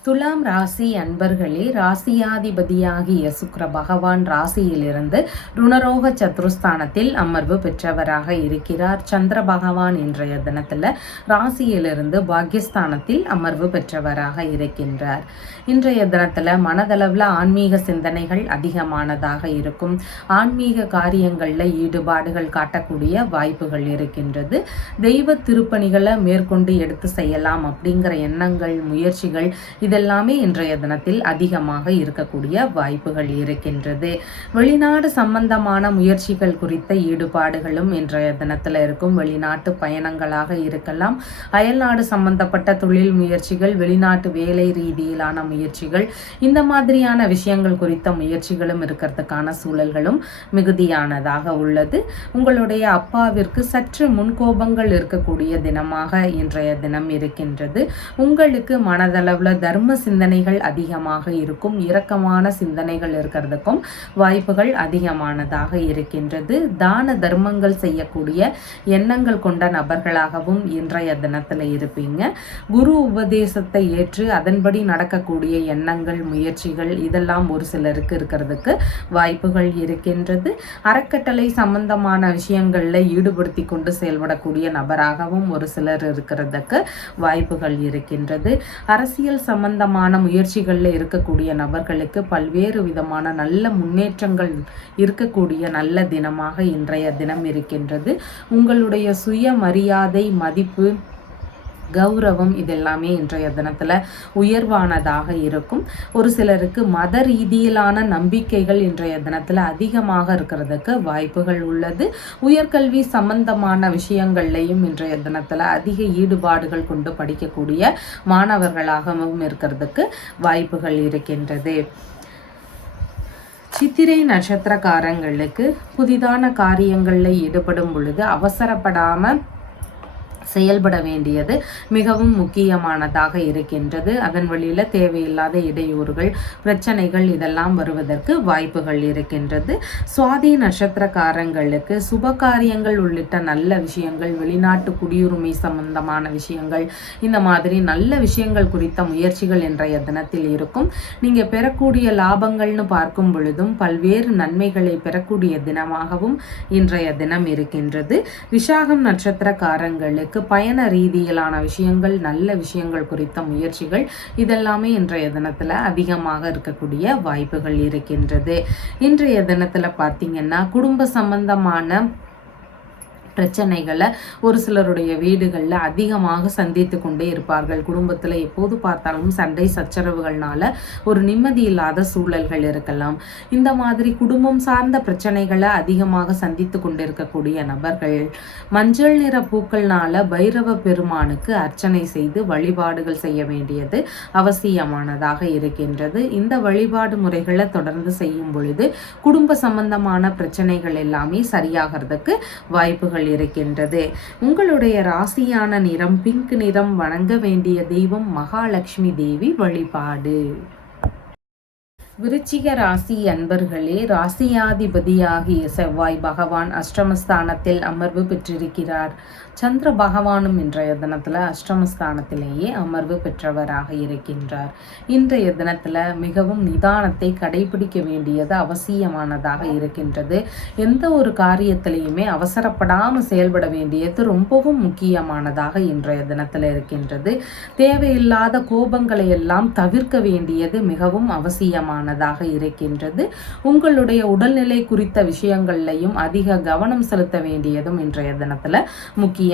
துலாம் ராசி அன்பர்களே, ராசியாதிபதியாகிய சுக்கிர பகவான் ராசியிலிருந்து ருணரோக சத்ருஸ்தானத்தில் அமர்வு பெற்றவராக இருக்கிறார். சந்திர பகவான் இன்றைய தினத்துல ராசியிலிருந்து பாக்கியஸ்தானத்தில் அமர்வு பெற்றவராக இருக்கின்றார். இன்றைய தினத்துல மனதளவில் ஆன்மீக சிந்தனைகள் அதிகமானதாக இருக்கும். ஆன்மீக காரியங்கள்ல ஈடுபாடுகள் காட்டக்கூடிய வாய்ப்புகள் இருக்கின்றது. தெய்வ திருப்பணிகளை மேற்கொண்டு எடுத்து செய்யலாம் அப்படிங்கிற எண்ணங்கள், முயற்சிகள் இதெல்லாமே இன்றைய தினத்தில் அதிகமாக இருக்கக்கூடிய வாய்ப்புகள் இருக்கின்றது. வெளிநாடு சம்பந்தமான முயற்சிகள் குறித்த ஈடுபாடுகளும் இன்றைய தினத்தில் இருக்கும். வெளிநாட்டு பயணங்களாக இருக்கலாம், அயல்நாடு சம்பந்தப்பட்ட தொழில் முயற்சிகள், வெளிநாட்டு வேலை ரீதியிலான முயற்சிகள், இந்த மாதிரியான விஷயங்கள் குறித்த முயற்சிகளும் இருக்கிறதுக்கான சூழல்களும் மிகுதியானதாக உள்ளது. உங்களுடைய அப்பாவிற்கு சற்று முன்கோபங்கள் இருக்கக்கூடிய தினமாக இன்றைய தினம் இருக்கின்றது. உங்களுக்கு மனதளவில் தர்ம சிந்தனைகள் அதிகமாக இருக்கும். இரக்கமான சிந்தனைகள் இருக்கிறதுக்கும் வாய்ப்புகள் அதிகமானதாக இருக்கின்றது. தான தர்மங்கள் செய்யக்கூடிய எண்ணங்கள் கொண்ட நபர்களாகவும் இன்றைய தினத்தில் இருப்பீங்க. குரு உபதேசத்தை ஏற்று அதன்படி நடக்கக்கூடிய எண்ணங்கள், முயற்சிகள் இதெல்லாம் ஒரு சிலருக்கு இருக்கிறதுக்கு வாய்ப்புகள் இருக்கின்றது. அறக்கட்டளை சம்பந்தமான விஷயங்களில் ஈடுபடுத்தி கொண்டு செயல்படக்கூடிய நபராகவும் ஒரு சிலர் இருக்கிறதுக்கு வாய்ப்புகள் இருக்கின்றது. அரசியல் சம்பந்தமான முயற்சிகளில் இருக்கக்கூடிய நபர்களுக்கு பல்வேறு விதமான நல்ல முன்னேற்றங்கள் இருக்கக்கூடிய நல்ல தினமாக இன்றைய தினம் இருக்கின்றது. உங்களுடைய சுயமரியாதை, மதிப்பு, கௌரவம் இதெல்லாமே இன்றைய தினத்தில் உயர்வானதாக இருக்கும். ஒரு சிலருக்கு மத ரீதியிலான நம்பிக்கைகள் இன்றைய தினத்தில் அதிகமாக இருக்கிறதுக்கு வாய்ப்புகள் உள்ளது. உயர்கல்வி சம்பந்தமான விஷயங்கள்லையும் இன்றைய தினத்தில் அதிக ஈடுபாடுகள் கொண்டு படிக்கக்கூடிய மாணவர்களாகவும் இருக்கிறதுக்கு வாய்ப்புகள் இருக்கின்றது. சித்திரை நட்சத்திரக்காரங்களுக்கு புதிதான காரியங்களில் ஈடுபடும் பொழுது அவசரப்படாமல் செயல்பட வேண்டியது மிகவும் முக்கியமானதாக இருக்கின்றது. அதன் வழியில் தேவையில்லாத இடையூறுகள், பிரச்சனைகள் இதெல்லாம் வருவதற்கு வாய்ப்புகள் இருக்கின்றது. சுவாதி நட்சத்திரக்காரங்களுக்கு சுபகாரியங்கள் உள்ளிட்ட நல்ல விஷயங்கள், வெளிநாட்டு குடியுரிமை சம்பந்தமான விஷயங்கள், இந்த மாதிரி நல்ல விஷயங்கள் குறித்த முயற்சிகள் இன்றைய தினத்தில் இருக்கும். நீங்கள் பெறக்கூடிய லாபங்கள்னு பார்க்கும் பொழுதும் பல்வேறு நன்மைகளை பெறக்கூடிய தினமாகவும் இன்றைய தினம் இருக்கின்றது. விசாகம் நட்சத்திரக்காரங்களுக்கு பயண ரீதியிலான விஷயங்கள், நல்ல விஷயங்கள் குறித்த முயற்சிகள் இதெல்லாமே இன்றைய தினத்தில் அதிகமாக இருக்கக்கூடிய வாய்ப்புகள் இருக்கின்றது. இன்றைய தினத்தில் பார்த்தீங்கன்னா குடும்ப சம்பந்தமான பிரச்சனைகளை ஒரு சிலருடைய வீடுகளில் அதிகமாக சந்தித்து கொண்டே இருப்பார்கள். குடும்பத்தில் எப்போது பார்த்தாலும் சண்டை சச்சரவுகள்னால ஒரு நிம்மதி இல்லாத சூழல்கள் இருக்கலாம். இந்த மாதிரி குடும்பம் சார்ந்த பிரச்சனைகளை அதிகமாக சந்தித்து கொண்டிருக்கக்கூடிய நபர்கள் மஞ்சள் நிற பூக்கள்னால பைரவ பெருமானுக்கு அர்ச்சனை செய்து வழிபாடுகள் செய்ய வேண்டியது அவசியமானதாக இருக்கின்றது. இந்த வழிபாடு முறைகளை தொடர்ந்து செய்யும் பொழுது குடும்ப சம்பந்தமான பிரச்சனைகள் எல்லாமே சரியாகிறதுக்கு வாய்ப்புகள் இருக்கின்றது. உங்களுடைய ராசியான நிறம் பிங்க் நிறம். வணங்க வேண்டிய தெய்வம் மகாலட்சுமி தேவி வழிபாடு. விருச்சிக ராசி அன்பர்களே, ராசியாதிபதியாகிய செவ்வாய் பகவான் அஷ்டமஸ்தானத்தில் அமர்வு பெற்றிருக்கிறார். சந்திர பகவானும் இன்றைய தினத்தில் அஷ்டமஸ்தானத்திலேயே அமர்வு பெற்றவராக இருக்கின்றார். இன்றைய தினத்தில் மிகவும் நிதானத்தை கடைபிடிக்க வேண்டியது அவசியமானதாக இருக்கின்றது. எந்த ஒரு காரியத்திலையுமே அவசரப்படாமல் செயல்பட வேண்டியது ரொம்பவும் முக்கியமானதாக இன்றைய தினத்தில் இருக்கின்றது. தேவையில்லாத கோபங்களை எல்லாம் தவிர்க்க வேண்டியது மிகவும் அவசியமானதாக இருக்கின்றது. உங்களுடைய உடல்நிலை குறித்த விஷயங்கள்லையும் அதிக கவனம் செலுத்த வேண்டியதும் இன்றைய தினத்தில் முக்கியமானதாக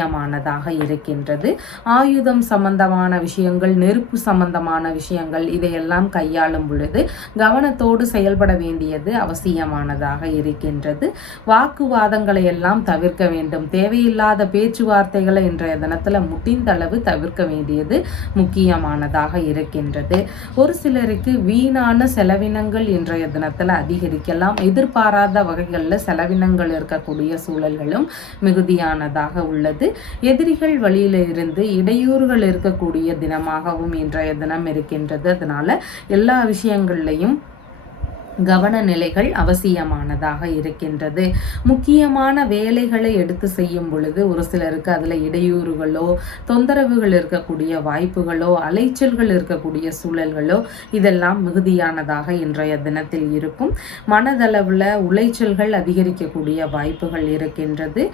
இருக்கின்றது. ஆயுதம் சம்பந்தமான விஷயங்கள், நெருப்பு சம்பந்தமான விஷயங்கள் இதையெல்லாம் கையாளும் பொழுது கவனத்தோடு செயல்பட வேண்டியது அவசியமானதாக இருக்கின்றது. வாக்குவாதங்களை எல்லாம் தவிர்க்க வேண்டும். தேவையில்லாத பேச்சுவார்த்தைகளை இன்றைய தினத்தில் முடிந்தளவு தவிர்க்க வேண்டியது முக்கியமானதாக இருக்கின்றது. ஒரு சிலருக்கு வீணான செலவினங்கள் இன்றைய தினத்தில் அதிகரிக்கலாம். எதிர்பாராத வகைகளில் செலவினங்கள் இருக்கக்கூடிய சூழல்களும் மிகுதியானதாக உள்ளது. எதிரிகள் வழியில இருந்து இடையூறுகள் இருக்கக்கூடிய தினமாகவும் இன்றைய தினம் இருக்கின்றது. அதனால எல்லா விஷயங்கள்லையும் கவன நிலைகள் அவசியமானதாக இருக்கின்றது. முக்கியமான வேலைகளை எடுத்து செய்யும் பொழுது ஒரு சிலருக்கு அதில் இடையூறுகளோ, தொந்தரவுகள் இருக்கக்கூடிய வாய்ப்புகளோ, அலைச்சல்கள் இருக்கக்கூடிய சூழல்களோ இதெல்லாம் மிகுதியானதாக இன்றைய தினத்தில் இருக்கும். மனதளவில் உளைச்சல்கள் அதிகரிக்கக்கூடிய வாய்ப்புகள் இருக்கின்றது.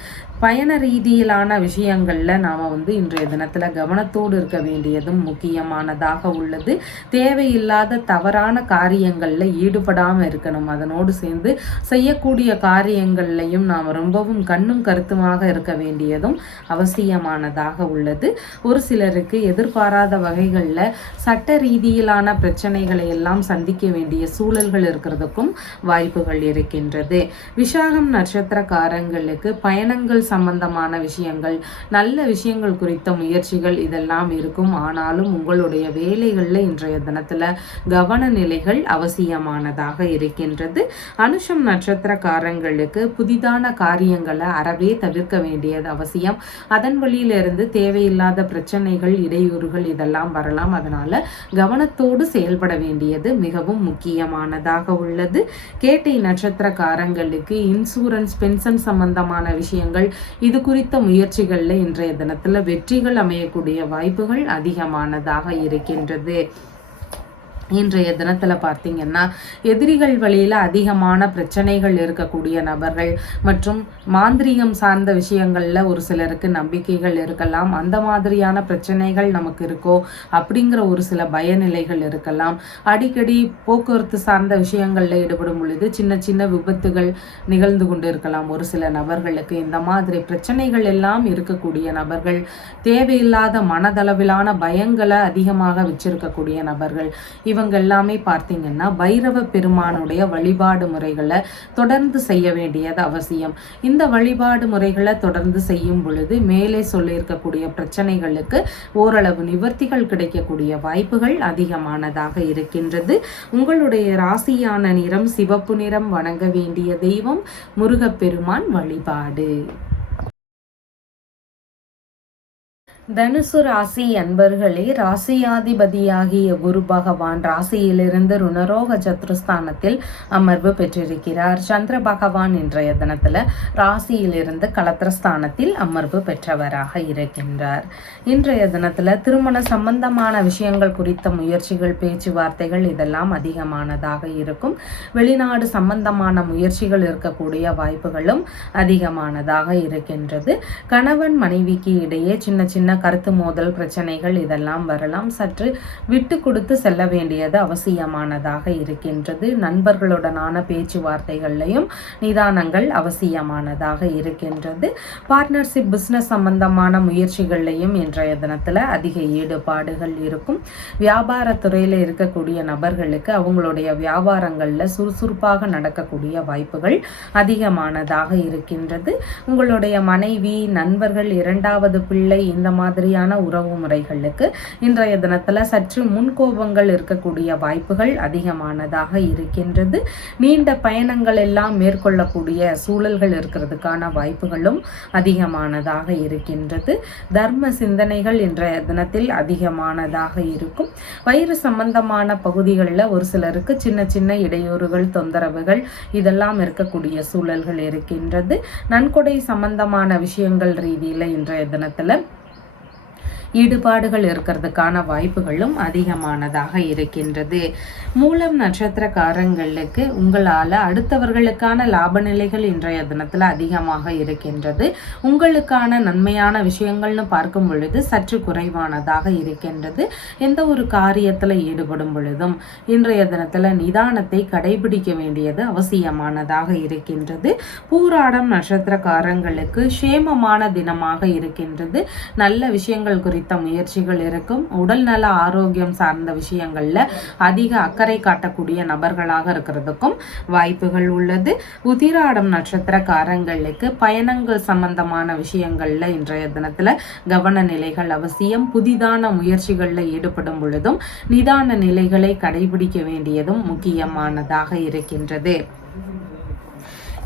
பயண ரீதியிலான விஷயங்களில் நாம் இன்றைய தினத்தில் கவனத்தோடு இருக்க வேண்டியதும் முக்கியமானதாக உள்ளது. தேவையில்லாத தவறான காரியங்களில் ஈடுபடாமல் இருக்கணும். அதனோடு சேர்ந்து செய்யக்கூடிய காரியங்கள்லையும் நாம் ரொம்பவும் கண்ணும் கருத்துமாக இருக்க வேண்டியதும் அவசியமானதாக உள்ளது. ஒரு சிலருக்கு எதிர்பாராத வகைகளில் சட்ட ரீதியிலான பிரச்சனைகளை எல்லாம் சந்திக்க வேண்டிய சூழல்கள் இருக்கிறதுக்கும் வாய்ப்புகள் இருக்கின்றது. விசாகம் நட்சத்திரக்காரங்களுக்கு பயணங்கள் சம்பந்தமான விஷயங்கள், நல்ல விஷயங்கள் குறித்த முயற்சிகள் இதெல்லாம் இருக்கும். ஆனாலும் உங்களுடைய வேலைகளில் இன்றைய தினத்தில் கவன நிலைகள் அவசியமானதாக இருக்கின்றது. அனுஷம் நட்சத்திரக்காரங்களுக்கு புதிதான காரியங்களை அறவே தவிர்க்க வேண்டியது அவசியம். அதன் வழியிலிருந்து தேவையில்லாத பிரச்சனைகள், இடையூறுகள் இதெல்லாம் வரலாம். அதனால கவனத்தோடு செயல்பட வேண்டியது மிகவும் முக்கியமானதாக உள்ளது. கேட்டை நட்சத்திரக்காரங்களுக்கு இன்சூரன்ஸ், பென்ஷன் சம்பந்தமான விஷயங்கள் இது குறித்த முயற்சிகளில் இன்றைய தினத்தில் வெற்றிகள் அமையக்கூடிய வாய்ப்புகள் அதிகமானதாக இருக்கின்றது. இன்றைய தினத்தில் பார்த்தீங்கன்னா எதிரிகள் வழியில் அதிகமான பிரச்சனைகள் இருக்கக்கூடிய நபர்கள் மற்றும் மாந்திரீகம் சார்ந்த விஷயங்களில் ஒரு சிலருக்கு நம்பிக்கைகள் இருக்கலாம். அந்த மாதிரியான பிரச்சனைகள் நமக்கு இருக்கோ அப்படிங்கிற ஒரு சில பயநிலைகள் இருக்கலாம். அடிக்கடி போக்குவரத்து சார்ந்த விஷயங்களில் ஈடுபடும் பொழுது சின்ன சின்ன விபத்துகள் நிகழ்ந்து கொண்டு இருக்கலாம் ஒரு சில நபர்களுக்கு. இந்த மாதிரி பிரச்சனைகள் எல்லாம் இருக்கக்கூடிய நபர்கள், தேவையில்லாத மனதளவிலான பயங்களை அதிகமாக வச்சிருக்கக்கூடிய நபர்கள், இவங்க எல்லாமே பார்த்தீங்கன்னா பைரவ பெருமானுடைய வழிபாடு முறைகளை தொடர்ந்து செய்ய வேண்டியது அவசியம். இந்த வழிபாடு முறைகளை தொடர்ந்து செய்யும் பொழுது மேலே சொல்லியிருக்கக்கூடிய பிரச்சனைகளுக்கு ஓரளவு நிவர்த்திகள் கிடைக்கக்கூடிய வாய்ப்புகள் அதிகமானதாக இருக்கின்றது. உங்களுடைய ராசியான நிறம் சிவப்பு நிறம். வணங்க வேண்டிய தெய்வம் முருகப்பெருமான் வழிபாடு. தனுசு ராசி அன்பர்களே, ராசியாதிபதியாகிய குரு பகவான் ராசியிலிருந்து ருணரோக சத்ருஸ்தானத்தில் அமர்வு பெற்றிருக்கிறார். சந்திர பகவான் இன்றைய தினத்தில் ராசியிலிருந்து கலத்திரஸ்தானத்தில் அமர்வு பெற்றவராக இருக்கின்றார். இன்றைய தினத்தில் திருமண சம்பந்தமான விஷயங்கள் குறித்த முயற்சிகள், பேச்சுவார்த்தைகள் இதெல்லாம் அதிகமானதாக இருக்கும். வெளிநாடு சம்பந்தமான முயற்சிகள் இருக்கக்கூடிய வாய்ப்புகளும் அதிகமானதாக இருக்கின்றது. கணவன் மனைவிக்கு இடையே சின்ன சின்ன கருத்து மோதல், பிரச்சனைகள் இதெல்லாம் வரலாம். சற்று விட்டு கொடுத்து செல்ல வேண்டியது அவசியமானதாக இருக்கின்றது. நண்பர்களுடனான பேச்சுவார்த்தைகள்லையும் நிதானங்கள் அவசியமானதாக இருக்கின்றது. பார்ட்னர்ஷிப், பிஸ்னஸ் சம்பந்தமான முயற்சிகள்லையும் இன்றைய தினத்தில் அதிக ஈடுபாடுகள் இருக்கும். வியாபாரத்துறையில் இருக்கக்கூடிய நபர்களுக்கு அவங்களுடைய வியாபாரங்களில் சுறுசுறுப்பாக நடக்கக்கூடிய வாய்ப்புகள் அதிகமானதாக இருக்கின்றது. உங்களுடைய மனைவி, நண்பர்கள், இரண்டாவது பிள்ளை இந்த மாதிரியான உறவு முறைகளுக்கு இன்றைய தினத்தில் சற்று முன்கோபங்கள் இருக்கக்கூடிய வாய்ப்புகள் அதிகமானதாக இருக்கின்றது. நீண்ட பயணங்கள் எல்லாம் மேற்கொள்ளக்கூடிய சூழல்கள் இருக்கிறதுக்கான வாய்ப்புகளும் அதிகமானதாக இருக்கின்றது. தர்ம சிந்தனைகள் இன்றைய தினத்தில் அதிகமானதாக இருக்கும். வயிறு சம்பந்தமான பகுதிகளில் ஒரு சிலருக்கு சின்ன சின்ன இடையூறுகள், தொந்தரவுகள் இதெல்லாம் இருக்கக்கூடிய சூழல்கள் இருக்கின்றது. நன்கொடை சம்பந்தமான விஷயங்கள் ரீதியில் இன்றைய தினத்தில் ஈடுபாடுகள் இருக்கிறதுக்கான வாய்ப்புகளும் அதிகமானதாக இருக்கின்றது. மூலம் நட்சத்திரக்காரங்களுக்கு உங்களால் அடுத்தவர்களுக்கான லாப நிலைகள் இன்றைய தினத்தில் அதிகமாக இருக்கின்றது. உங்களுக்கான நன்மையான விஷயங்கள்னு பார்க்கும் பொழுது சற்று குறைவானதாக இருக்கின்றது. எந்த ஒரு காரியத்தில் ஈடுபடும் பொழுதும் இன்றைய தினத்தில் நிதானத்தை கடைபிடிக்க வேண்டியது அவசியமானதாக இருக்கின்றது. பூராடம் நட்சத்திரக்காரங்களுக்கு சேமமான தினமாக இருக்கின்றது. நல்ல விஷயங்கள் குறித்த முயற்சிகள் இருக்கும். உடல் நல ஆரோக்கியம் சார்ந்த விஷயங்கள்ல அதிக அக்கறை காட்டக்கூடிய நபர்களாக இருக்கிறதுக்கும் வாய்ப்புகள் உள்ளது. உத்திராடம் நட்சத்திரக்காரங்களுக்கு பயணங்கள் சம்பந்தமான விஷயங்கள்ல இன்றைய தினத்துல கவன நிலைகள் அவசியம். புதிதான முயற்சிகள்ல ஈடுபடும் பொழுதும் நிதான நிலைகளை கடைபிடிக்க வேண்டியதும் முக்கியமானதாக இருக்கின்றது.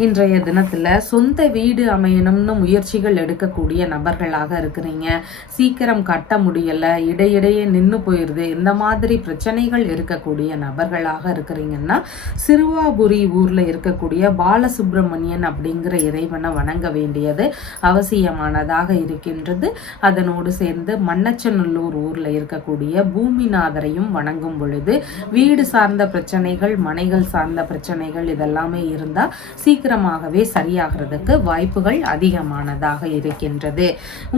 இன்றைய தினத்தில் சொந்த வீடு அமையணும்னு முயற்சிகள் எடுக்கக்கூடிய நபர்களாக இருக்கிறீங்க. சீக்கிரம் கட்ட முடியலை, இடையிடையே நின்று போயிடுது, இந்த மாதிரி பிரச்சனைகள் இருக்கக்கூடிய நபர்களாக இருக்கிறீங்கன்னா சிறுவாபுரி ஊரில் இருக்கக்கூடிய பாலசுப்ரமணியன் அப்படிங்கிற இறைவனை வணங்க வேண்டியது அவசியமானதாக இருக்கின்றது. அதனோடு சேர்ந்து மண்ணச்சநல்லூர் ஊரில் இருக்கக்கூடிய பூமிநாதரையும் வணங்கும் பொழுது வீடு சார்ந்த பிரச்சனைகள், மனைகள் சார்ந்த பிரச்சனைகள் இதெல்லாமே இருந்தால் சீக்கிரமாகவே சரியாகிறதுக்கு வாய்ப்புகள் அதிகமானதாக இருக்கின்றது.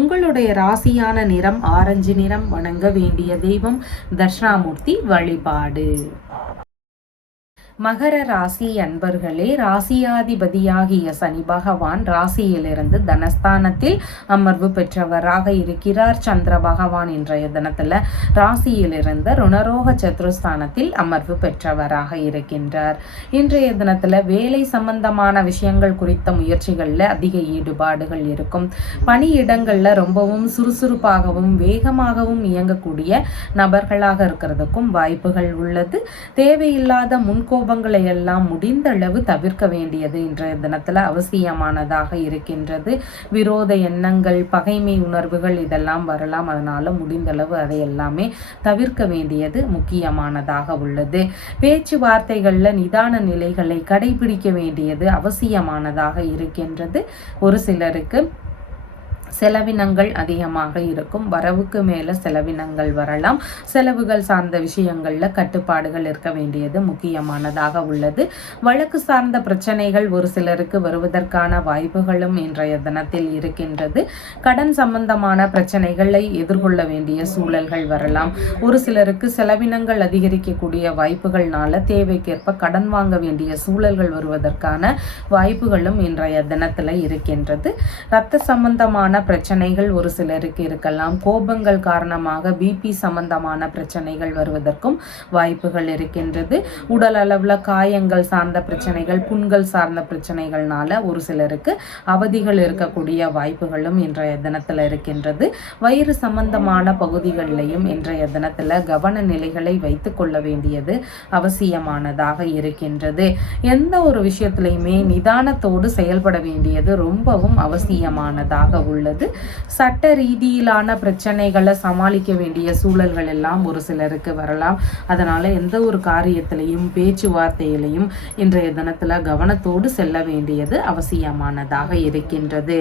உங்களுடைய ராசியான நிறம் ஆரஞ்சு நிறம். வணங்க வேண்டிய தெய்வம் தட்சிணாமூர்த்தி வழிபாடு. மகர ராசி அன்பர்களே, ராசியாதிபதியாகிய சனி பகவான் ராசியிலிருந்து தனஸ்தானத்தில் அமர்வு பெற்றவராக இருக்கிறார். சந்திர பகவான் இன்றைய தினத்தில் ராசியிலிருந்து ருணரோக சத்ருஸ்தானத்தில் அமர்வு பெற்றவராக இருக்கின்றார். இன்றைய தினத்தில் வேலை சம்பந்தமான விஷயங்கள் குறித்த முயற்சிகளில் அதிக ஈடுபாடுகள் இருக்கும். பணியிடங்களில் ரொம்பவும் சுறுசுறுப்பாகவும் வேகமாகவும் இயங்கக்கூடிய நபர்களாக இருக்கிறதுக்கும் வாய்ப்புகள் உள்ளது. தேவையில்லாத முன்கோப கோபங்களை எல்லாம் முடிந்தளவு தவிர்க்க வேண்டியது இன்றைய தினத்தில் அவசியமானதாக இருக்கின்றது. விரோத எண்ணங்கள், பகைமை உணர்வுகள் இதெல்லாம் வரலாம். அதனால் முடிந்தளவு அதை எல்லாமே தவிர்க்க வேண்டியது முக்கியமானதாக உள்ளது. பேச்சுவார்த்தைகளில் நிதான நிலைகளை கடைபிடிக்க வேண்டியது அவசியமானதாக இருக்கின்றது. ஒரு சிலருக்கு செலவினங்கள் அதிகமாக இருக்கும். வரவுக்கு மேலே செலவினங்கள் வரலாம். செலவுகள் சார்ந்த விஷயங்களில் கட்டுப்பாடுகள் இருக்க வேண்டியது முக்கியமானதாக உள்ளது. வழக்கு சார்ந்த பிரச்சனைகள் ஒரு சிலருக்கு வருவதற்கான வாய்ப்புகளும் இன்றைய தினத்தில் இருக்கின்றது. கடன் சம்பந்தமான பிரச்சனைகளை எதிர்கொள்ள வேண்டிய சூழல்கள் வரலாம். ஒரு சிலருக்கு செலவினங்கள் அதிகரிக்கக்கூடிய வாய்ப்புகள்னால தேவைக்கேற்ப கடன் வாங்க வேண்டிய சூழல்கள் வருவதற்கான வாய்ப்புகளும் இன்றைய தினத்தில் இருக்கின்றது. இரத்த சம்பந்தமான பிரச்சனைகள் ஒரு சிலருக்கு இருக்கலாம். கோபங்கள் காரணமாக பிபி சம்பந்தமான பிரச்சனைகள் வருவதற்கும் வாய்ப்புகள் இருக்கின்றது. உடல் அளவில் காயங்கள் சார்ந்த பிரச்சனைகள், புண்கள் சார்ந்த பிரச்சனைகள்னால ஒரு சிலருக்கு அவதிகள் இருக்கக்கூடிய வாய்ப்புகளும் இன்றைய தினத்தில் இருக்கின்றது. வயிறு சம்பந்தமான பகுதிகளிலையும் இன்றைய தினத்தில் கவன நிலைகளை வைத்து கொள்ள வேண்டியது அவசியமானதாக இருக்கின்றது. எந்த ஒரு விஷயத்திலையுமே நிதானத்தோடு செயல்பட வேண்டியது ரொம்பவும் அவசியமானதாக உள்ளது. சட்ட ரீதியிலான பிரச்சனைகளை சமாளிக்க வேண்டிய சூழல்கள் எல்லாம் ஒரு சிலருக்கு வரலாம். அதனால எந்த ஒரு காரியத்திலையும் பேச்சுவார்த்தையிலையும் இன்றைய தினத்துல கவனத்தோடு செல்ல வேண்டியது அவசியமானதாக இருக்கின்றது.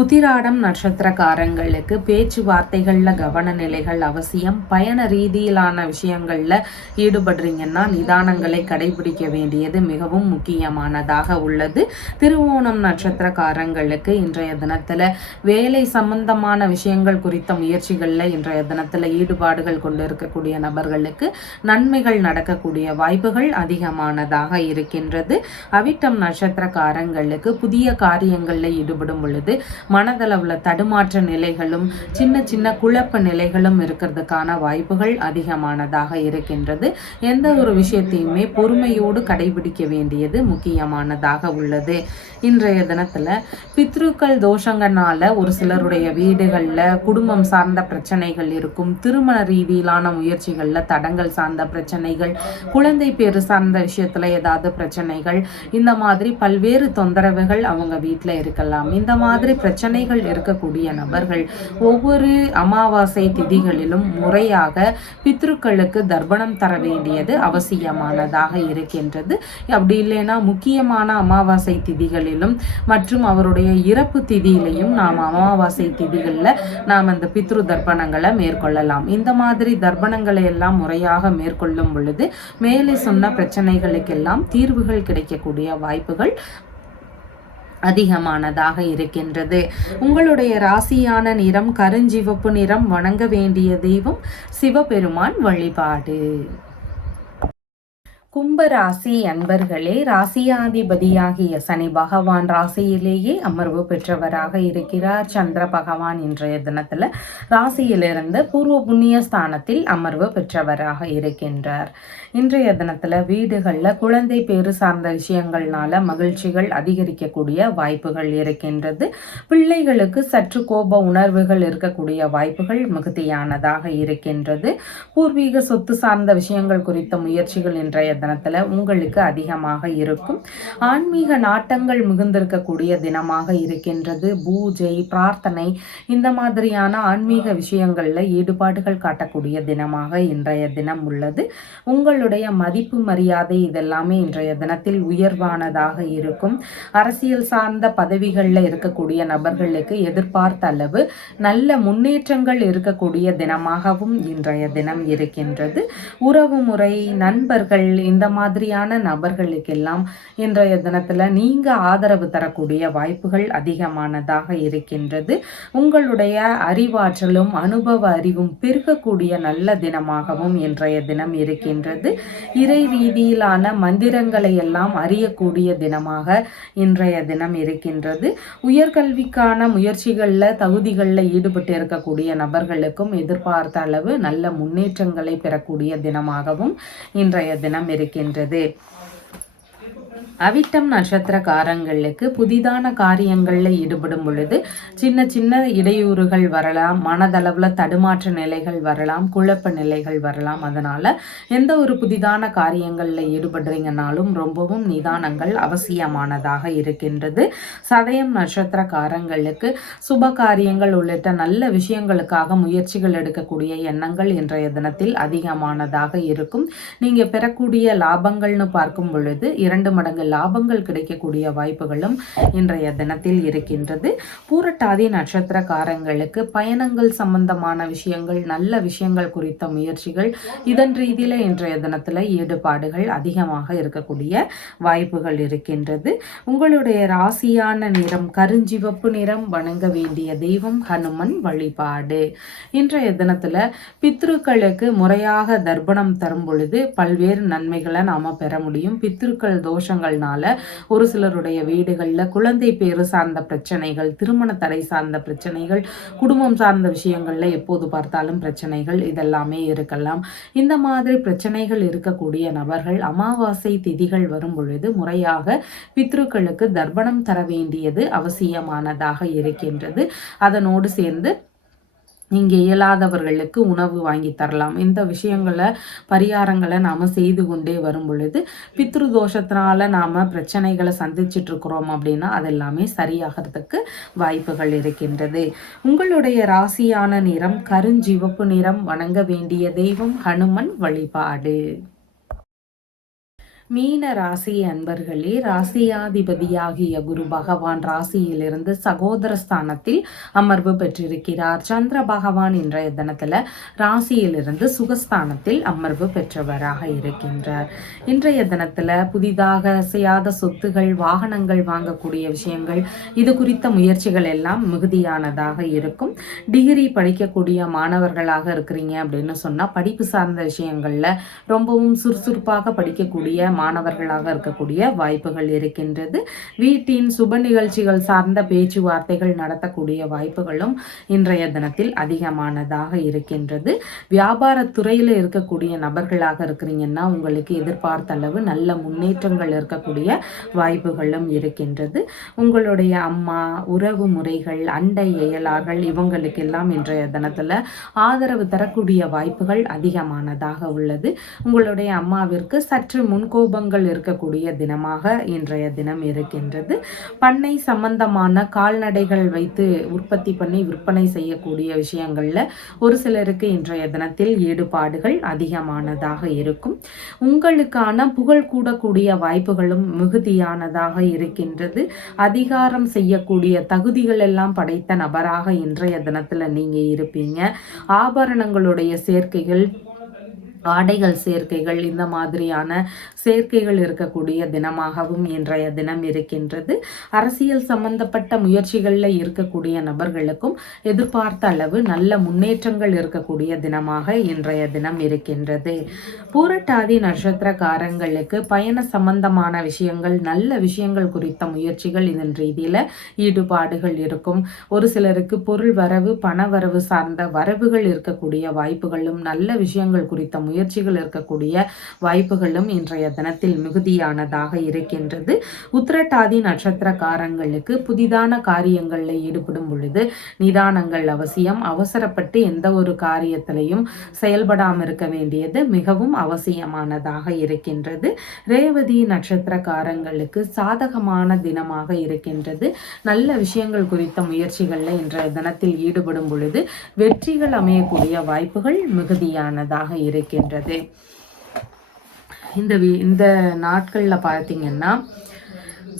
உத்திராடம் நட்சத்திரக்காரங்களுக்கு பேச்சுவார்த்தைகளில் கவன நிலைகள் அவசியம். பயண ரீதியிலான விஷயங்களில் ஈடுபடுறீங்கன்னா நிதானங்களை கடைபிடிக்க வேண்டியது மிகவும் முக்கியமானதாக உள்ளது. திருவோணம் நட்சத்திரக்காரங்களுக்கு இன்றைய தினத்தில் வேலை சம்பந்தமான விஷயங்கள் குறித்த முயற்சிகளில் இன்றைய தினத்தில் ஈடுபாடுகள் கொண்டு இருக்கக்கூடிய நபர்களுக்கு நன்மைகள் நடக்கக்கூடிய வாய்ப்புகள் அதிகமானதாக இருக்கின்றது. அவிட்டம் நட்சத்திரக்காரங்களுக்கு புதிய காரியங்களில் ஈடுபடும் பொழுது மனதளவில் தடுமாற்ற நிலைகளும் சின்ன சின்ன குழப்ப நிலைகளும் இருக்கிறதுக்கான வாய்ப்புகள் அதிகமானதாக இருக்கின்றது. எந்த ஒரு விஷயத்தையுமே பொறுமையோடு கடைபிடிக்க வேண்டியது முக்கியமானதாக உள்ளது. இன்றைய தினத்தில் பித்ருக்கள் தோஷங்கள்னால ஒரு சிலருடைய வீடுகளில் குடும்பம் சார்ந்த பிரச்சனைகள் இருக்கும். திருமண ரீதியிலான முயற்சிகளில் தடங்கள் சார்ந்த பிரச்சனைகள், குழந்தை பேரு சார்ந்த விஷயத்தில் ஏதாவது பிரச்சனைகள், இந்த மாதிரி பல்வேறு தொந்தரவுகள் அவங்க வீட்டில் இருக்கலாம். இந்த மாதிரி பிரச்சனைகள் இருக்கக்கூடிய நபர்கள் ஒவ்வொரு அமாவாசை திதிகளிலும் முறையாக பித்ருக்களுக்கு தர்ப்பணம் தர வேண்டியது அவசியமானதாக இருக்கின்றது. அப்படி இல்லைன்னா முக்கியமான அமாவாசை திதிகளிலும் மற்றும் அவருடைய இறப்பு திதியிலையும் நாம் அமாவாசை திதிகளில் நாம் அந்த பித்ரு தர்ப்பணங்களை மேற்கொள்ளலாம். இந்த மாதிரி தர்ப்பணங்களை எல்லாம் முறையாக மேற்கொள்ளும் பொழுது மேலே சொன்ன பிரச்சனைகளுக்கெல்லாம் தீர்வுகள் கிடைக்கக்கூடிய வாய்ப்புகள் அதிகமானதாக இருக்கின்றது. உங்களுடைய ராசியான நிறம் கருஞ்சிவப்பு நிறம். வணங்க வேண்டிய தெய்வம் சிவபெருமான் வழிபாடு. கும்பராசி அன்பர்களே, ராசியாதிபதியாகிய சனி பகவான் ராசியிலேயே அமர்வு பெற்றவராக இருக்கிறார். சந்திர பகவான் இன்றைய தினத்தில் ராசியிலிருந்து பூர்வ புண்ணிய ஸ்தானத்தில் அமர்வு பெற்றவராக இருக்கின்றார். இன்றைய தினத்தில் வீடுகளில் குழந்தை பேரு சார்ந்த விஷயங்கள்னால மகிழ்ச்சிகள் அதிகரிக்கக்கூடிய வாய்ப்புகள் இருக்கின்றது. பிள்ளைகளுக்கு சற்று கோப உணர்வுகள் இருக்கக்கூடிய வாய்ப்புகள் மிகுதியானதாக இருக்கின்றது. பூர்வீக சொத்து சார்ந்த விஷயங்கள் குறித்த முயற்சிகள் இன்றைய தினத்துல உங்களுக்கு அதிகமாக இருக்கும். ஆன்மீக நாட்டங்கள் மிகுந்திருக்கக்கூடிய தினமாக இருக்கின்றது. பூஜை, பிரார்த்தனை, இந்த மாதிரியான ஆன்மீக விஷயங்கள்ல ஈடுபாடுகள் காட்டக்கூடிய தினமாக இன்றைய தினம் உள்ளது. உங்களுடைய மதிப்பு மரியாதை இதெல்லாமே இன்றைய தினத்தில் உயர்வானதாக இருக்கும். அரசியல் சார்ந்த பதவிகளில் இருக்கக்கூடிய நபர்களுக்கு எதிர்பார்த்த அளவு நல்ல முன்னேற்றங்கள் இருக்கக்கூடிய தினமாகவும் இன்றைய தினம் இருக்கின்றது. உறவு முறை, நண்பர்கள், இந்த மாதிரியான நபர்களுக்கெல்லாம் இன்றைய தினத்தில் நீங்கள் ஆதரவு தரக்கூடிய வாய்ப்புகள் அதிகமானதாக இருக்கின்றது. உங்களுடைய அறிவாற்றலும் அனுபவ அறிவும் பெருகக்கூடிய நல்ல தினமாகவும் இன்றைய தினம் இருக்கின்றது. இறை ரீதியிலான மந்திரங்களை எல்லாம் அறியக்கூடிய தினமாக இன்றைய தினம் இருக்கின்றது. உயர்கல்விக்கான முயற்சிகளில் தகுதிகளில் ஈடுபட்டு இருக்கக்கூடிய நபர்களுக்கும் எதிர்பார்த்த அளவு நல்ல முன்னேற்றங்களை பெறக்கூடிய தினமாகவும் இன்றைய தினம் இருக்கின்றது. அவிட்டம் நட்சத்திரக்காரங்களுக்கு புதிதான காரியங்களில் ஈடுபடும் பொழுது சின்ன சின்ன இடையூறுகள் வரலாம், மனதளவில் தடுமாற்ற நிலைகள் வரலாம், குழப்ப நிலைகள் வரலாம். அதனால் எந்த ஒரு புதிதான காரியங்களில் ஈடுபடுறீங்கனாலும் ரொம்பவும் நிதானங்கள் அவசியமானதாக இருக்கின்றது. சதயம் நட்சத்திரக்காரங்களுக்கு சுப காரியங்கள் உள்ளிட்ட நல்ல விஷயங்களுக்காக முயற்சிகள் எடுக்கக்கூடிய எண்ணங்கள் இன்றைய தினத்தில் அதிகமானதாக இருக்கும். நீங்கள் பெறக்கூடிய லாபங்கள்னு பார்க்கும் பொழுது 2 மடங்கு லாபங்கள் கிடைக்கக்கூடிய வாய்ப்புகளும் இன்றைய தினத்தில் இருக்கின்றது. பூரட்டாதி நட்சத்திரக்காரங்களுக்கு பயணங்கள் சம்பந்தமான விஷயங்கள், நல்ல விஷயங்கள் குறித்த முயற்சிகள், இதன் ரீதியில இன்றைய தினத்துல ஈடுபாடுகள் அதிகமாக இருக்கக்கூடிய வாய்ப்புகள் இருக்கின்றது. உங்களுடைய ராசியான நிறம் கருஞ்சிவப்பு நிறம். வணங்க வேண்டிய தெய்வம் ஹனுமன் வழிபாடு. இன்றைய தினத்துல பித்ருக்களுக்கு முறையாக தர்ப்பணம் தரும் பொழுது பல்வேறு நன்மைகளை நாம பெற முடியும். பித்ருக்கள் தோஷங்கள்னால ஒரு சிலருடைய வீடுகளில் குழந்தை பேரு சார்ந்த பிரச்சனைகள், திருமண தடை சார்ந்த பிரச்சனைகள், குடும்பம் சார்ந்த விஷயங்கள்ல எப்போது பார்த்தாலும் பிரச்சனைகள் இதெல்லாமே இருக்கலாம். இந்த மாதிரி பிரச்சனைகள் இருக்கக்கூடிய நபர்கள் அமாவாசை திதிகள் வரும் பொழுது முறையாக பித்ருக்களுக்கு தர்ப்பணம் தர வேண்டியது அவசியமானதாக இருக்கின்றது. அதனோடு சேர்ந்து இங்கே இயலாதவர்களுக்கு உணவு வாங்கி தரலாம். இந்த விஷயங்களை பரிகாரங்களை நாம் செய்து கொண்டே வரும் பொழுது பித்ரு தோஷத்தினால நாம் பிரச்சனைகளை சந்திச்சுட்டு இருக்கிறோம் அப்படின்னா அதெல்லாமே சரியாகிறதுக்கு வாய்ப்புகள் இருக்கின்றது. உங்களுடைய ராசியான நிறம் கருஞ்சிவப்பு நிறம். வணங்க வேண்டிய தெய்வம் ஹனுமன் வழிபாடு. மீன ராசி அன்பர்களே, ராசியாதிபதியாகிய குரு பகவான் ராசியிலிருந்து சகோதர ஸ்தானத்தில் அமர்வு பெற்றிருக்கிறார். சந்திர பகவான் இன்றைய தினத்துல ராசியிலிருந்து சுகஸ்தானத்தில் அமர்வு பெற்றவராக இருக்கின்றார். இன்றைய தினத்துல புதிதாக அசையாத சொத்துகள், வாகனங்கள் வாங்கக்கூடிய விஷயங்கள், இது குறித்த முயற்சிகள் எல்லாம் மிகுதியானதாக இருக்கும். டிகிரி படிக்கக்கூடிய மாணவர்களாக இருக்கிறீங்க அப்படின்னு சொன்னா படிப்பு சார்ந்த விஷயங்கள்ல ரொம்பவும் சுறுசுறுப்பாக படிக்கக்கூடிய மாணவர்களாக இருக்கக்கூடிய வாய்ப்புகள் இருக்கின்றது. வீட்டின் சுப நிகழ்ச்சிகள் சார்ந்த பேச்சுவார்த்தைகள் நடத்தக்கூடிய வாய்ப்புகளும் இன்றைய தினத்தில் அதிகமானதாக இருக்கின்றது. வியாபாரத்துறையில் இருக்கக்கூடிய நபர்களாக இருக்கிறீங்கன்னா உங்களுக்கு எதிர்பார்த்த அளவு நல்ல முன்னேற்றங்கள் இருக்கக்கூடிய வாய்ப்புகளும் இருக்கின்றது. உங்களுடைய அம்மா, உறவு முறைகள், அண்டை இயலார்கள் இவங்களுக்கெல்லாம் இன்றைய தினத்துல ஆதரவு தரக்கூடிய வாய்ப்புகள் அதிகமானதாக உள்ளது. உங்களுடைய அம்மாவிற்கு சற்று முன்கோபங்கள் இருக்கக்கூடிய தினமாக இன்றைய தினம் இருக்கின்றது. பண்ணை சம்பந்தமான கால்நடைகள் வைத்து உற்பத்தி பண்ணி விற்பனை செய்யக்கூடிய விஷயங்கள்ல ஒரு சிலருக்கு இன்றைய தினத்தில் ஈடுபாடுகள் அதிகமானதாக இருக்கும். உங்களுக்கான புகழ் கூடக்கூடிய வாய்ப்புகளும் மிகுதியானதாக இருக்கின்றது. அதிகாரம் செய்யக்கூடிய தகுதிகள் எல்லாம் படைத்த நபராக இன்றைய தினத்துல நீங்க இருப்பீங்க. ஆபரணங்களுடைய சேர்க்கைகள், ஆடைகள் சேர்க்கைகள், இந்த மாதிரியான சேர்க்கைகள் இருக்கக்கூடிய தினமாகவும் இன்றைய தினம் இருக்கின்றது. அரசியல் சம்பந்தப்பட்ட முயற்சிகளில் இருக்கக்கூடிய நபர்களுக்கும் எதிர்பார்த்த அளவு நல்ல முன்னேற்றங்கள் இருக்கக்கூடிய தினமாக இன்றைய தினம் இருக்கின்றது. பூரட்டாதி நட்சத்திரக்காரங்களுக்கு பயண சம்பந்தமான விஷயங்கள், நல்ல விஷயங்கள் குறித்த முயற்சிகள், இதன் ரீதியில ஈடுபாடுகள் இருக்கும். ஒரு சிலருக்கு பொருள் வரவு, பண வரவு சார்ந்த வரவுகள் இருக்கக்கூடிய வாய்ப்புகளும், நல்ல விஷயங்கள் குறித்த முயற்சிகள் இருக்கக்கூடிய வாய்ப்புகளும் இன்றைய தினத்தில் மிகுதியானதாக இருக்கின்றது. உத்திரட்டாதி நட்சத்திரக்காரங்களுக்கு புதிதான காரியங்களில் ஈடுபடும் பொழுது நிதானங்கள் அவசியம். அவசரப்பட்டு எந்த ஒரு காரியத்திலையும் செயல்படாமல் இருக்க வேண்டியது மிகவும் அவசியமானதாக இருக்கின்றது. ரேவதி நட்சத்திரக்காரங்களுக்கு சாதகமான தினமாக இருக்கின்றது. நல்ல விஷயங்கள் குறித்த முயற்சிகளில் இன்றைய தினத்தில் ஈடுபடும் பொழுது வெற்றிகள் அமையக்கூடிய வாய்ப்புகள் மிகுதியானதாக இருக்கின்றது. இந்த நாட்களில் பார்த்தீங்கன்னா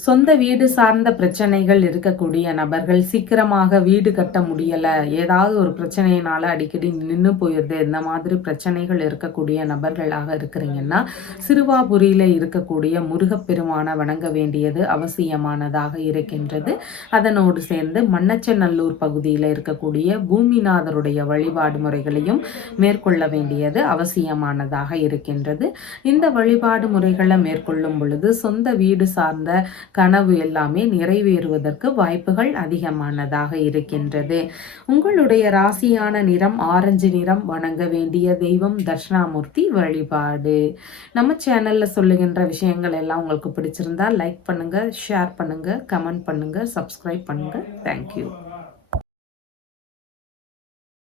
சொந்த வீடு சார்ந்த பிரச்சனைகள் இருக்கக்கூடிய நபர்கள் சீக்கிரமாக வீடு கட்ட முடியலை, ஏதாவது ஒரு பிரச்சனையினால அடிக்கடி நின்று போயிடுது, இந்த மாதிரி பிரச்சனைகள் இருக்கக்கூடிய நபர்களாக இருக்கிறீங்கன்னா சிறுவாபுரியில் இருக்கக்கூடிய முருகப்பெருமான வணங்க வேண்டியது அவசியமானதாக இருக்கின்றது. அதனோடு சேர்ந்து மண்ணச்சநல்லூர் பகுதியில் இருக்கக்கூடிய பூமிநாதருடைய வழிபாடு முறைகளையும் மேற்கொள்ள வேண்டியது அவசியமானதாக இருக்கின்றது. இந்த வழிபாடு முறைகளை மேற்கொள்ளும் பொழுது சொந்த வீடு சார்ந்த கனவு எல்லாமே நிறைவேறுவதற்கு வாய்ப்புகள் அதிகமானதாக இருக்கின்றது. உங்களுடைய ராசியான நிறம் ஆரஞ்சு நிறம். வணங்க வேண்டிய தெய்வம் தட்சிணாமூர்த்தி வழிபாடு. நம்ம சேனல்ல சொல்லுகின்ற விஷயங்கள் எல்லாம் உங்களுக்கு பிடிச்சிருந்தா லைக் பண்ணுங்க, ஷேர் பண்ணுங்க, கமெண்ட் பண்ணுங்க, சப்ஸ்கிரைப் பண்ணுங்க. தேங்க்யூ.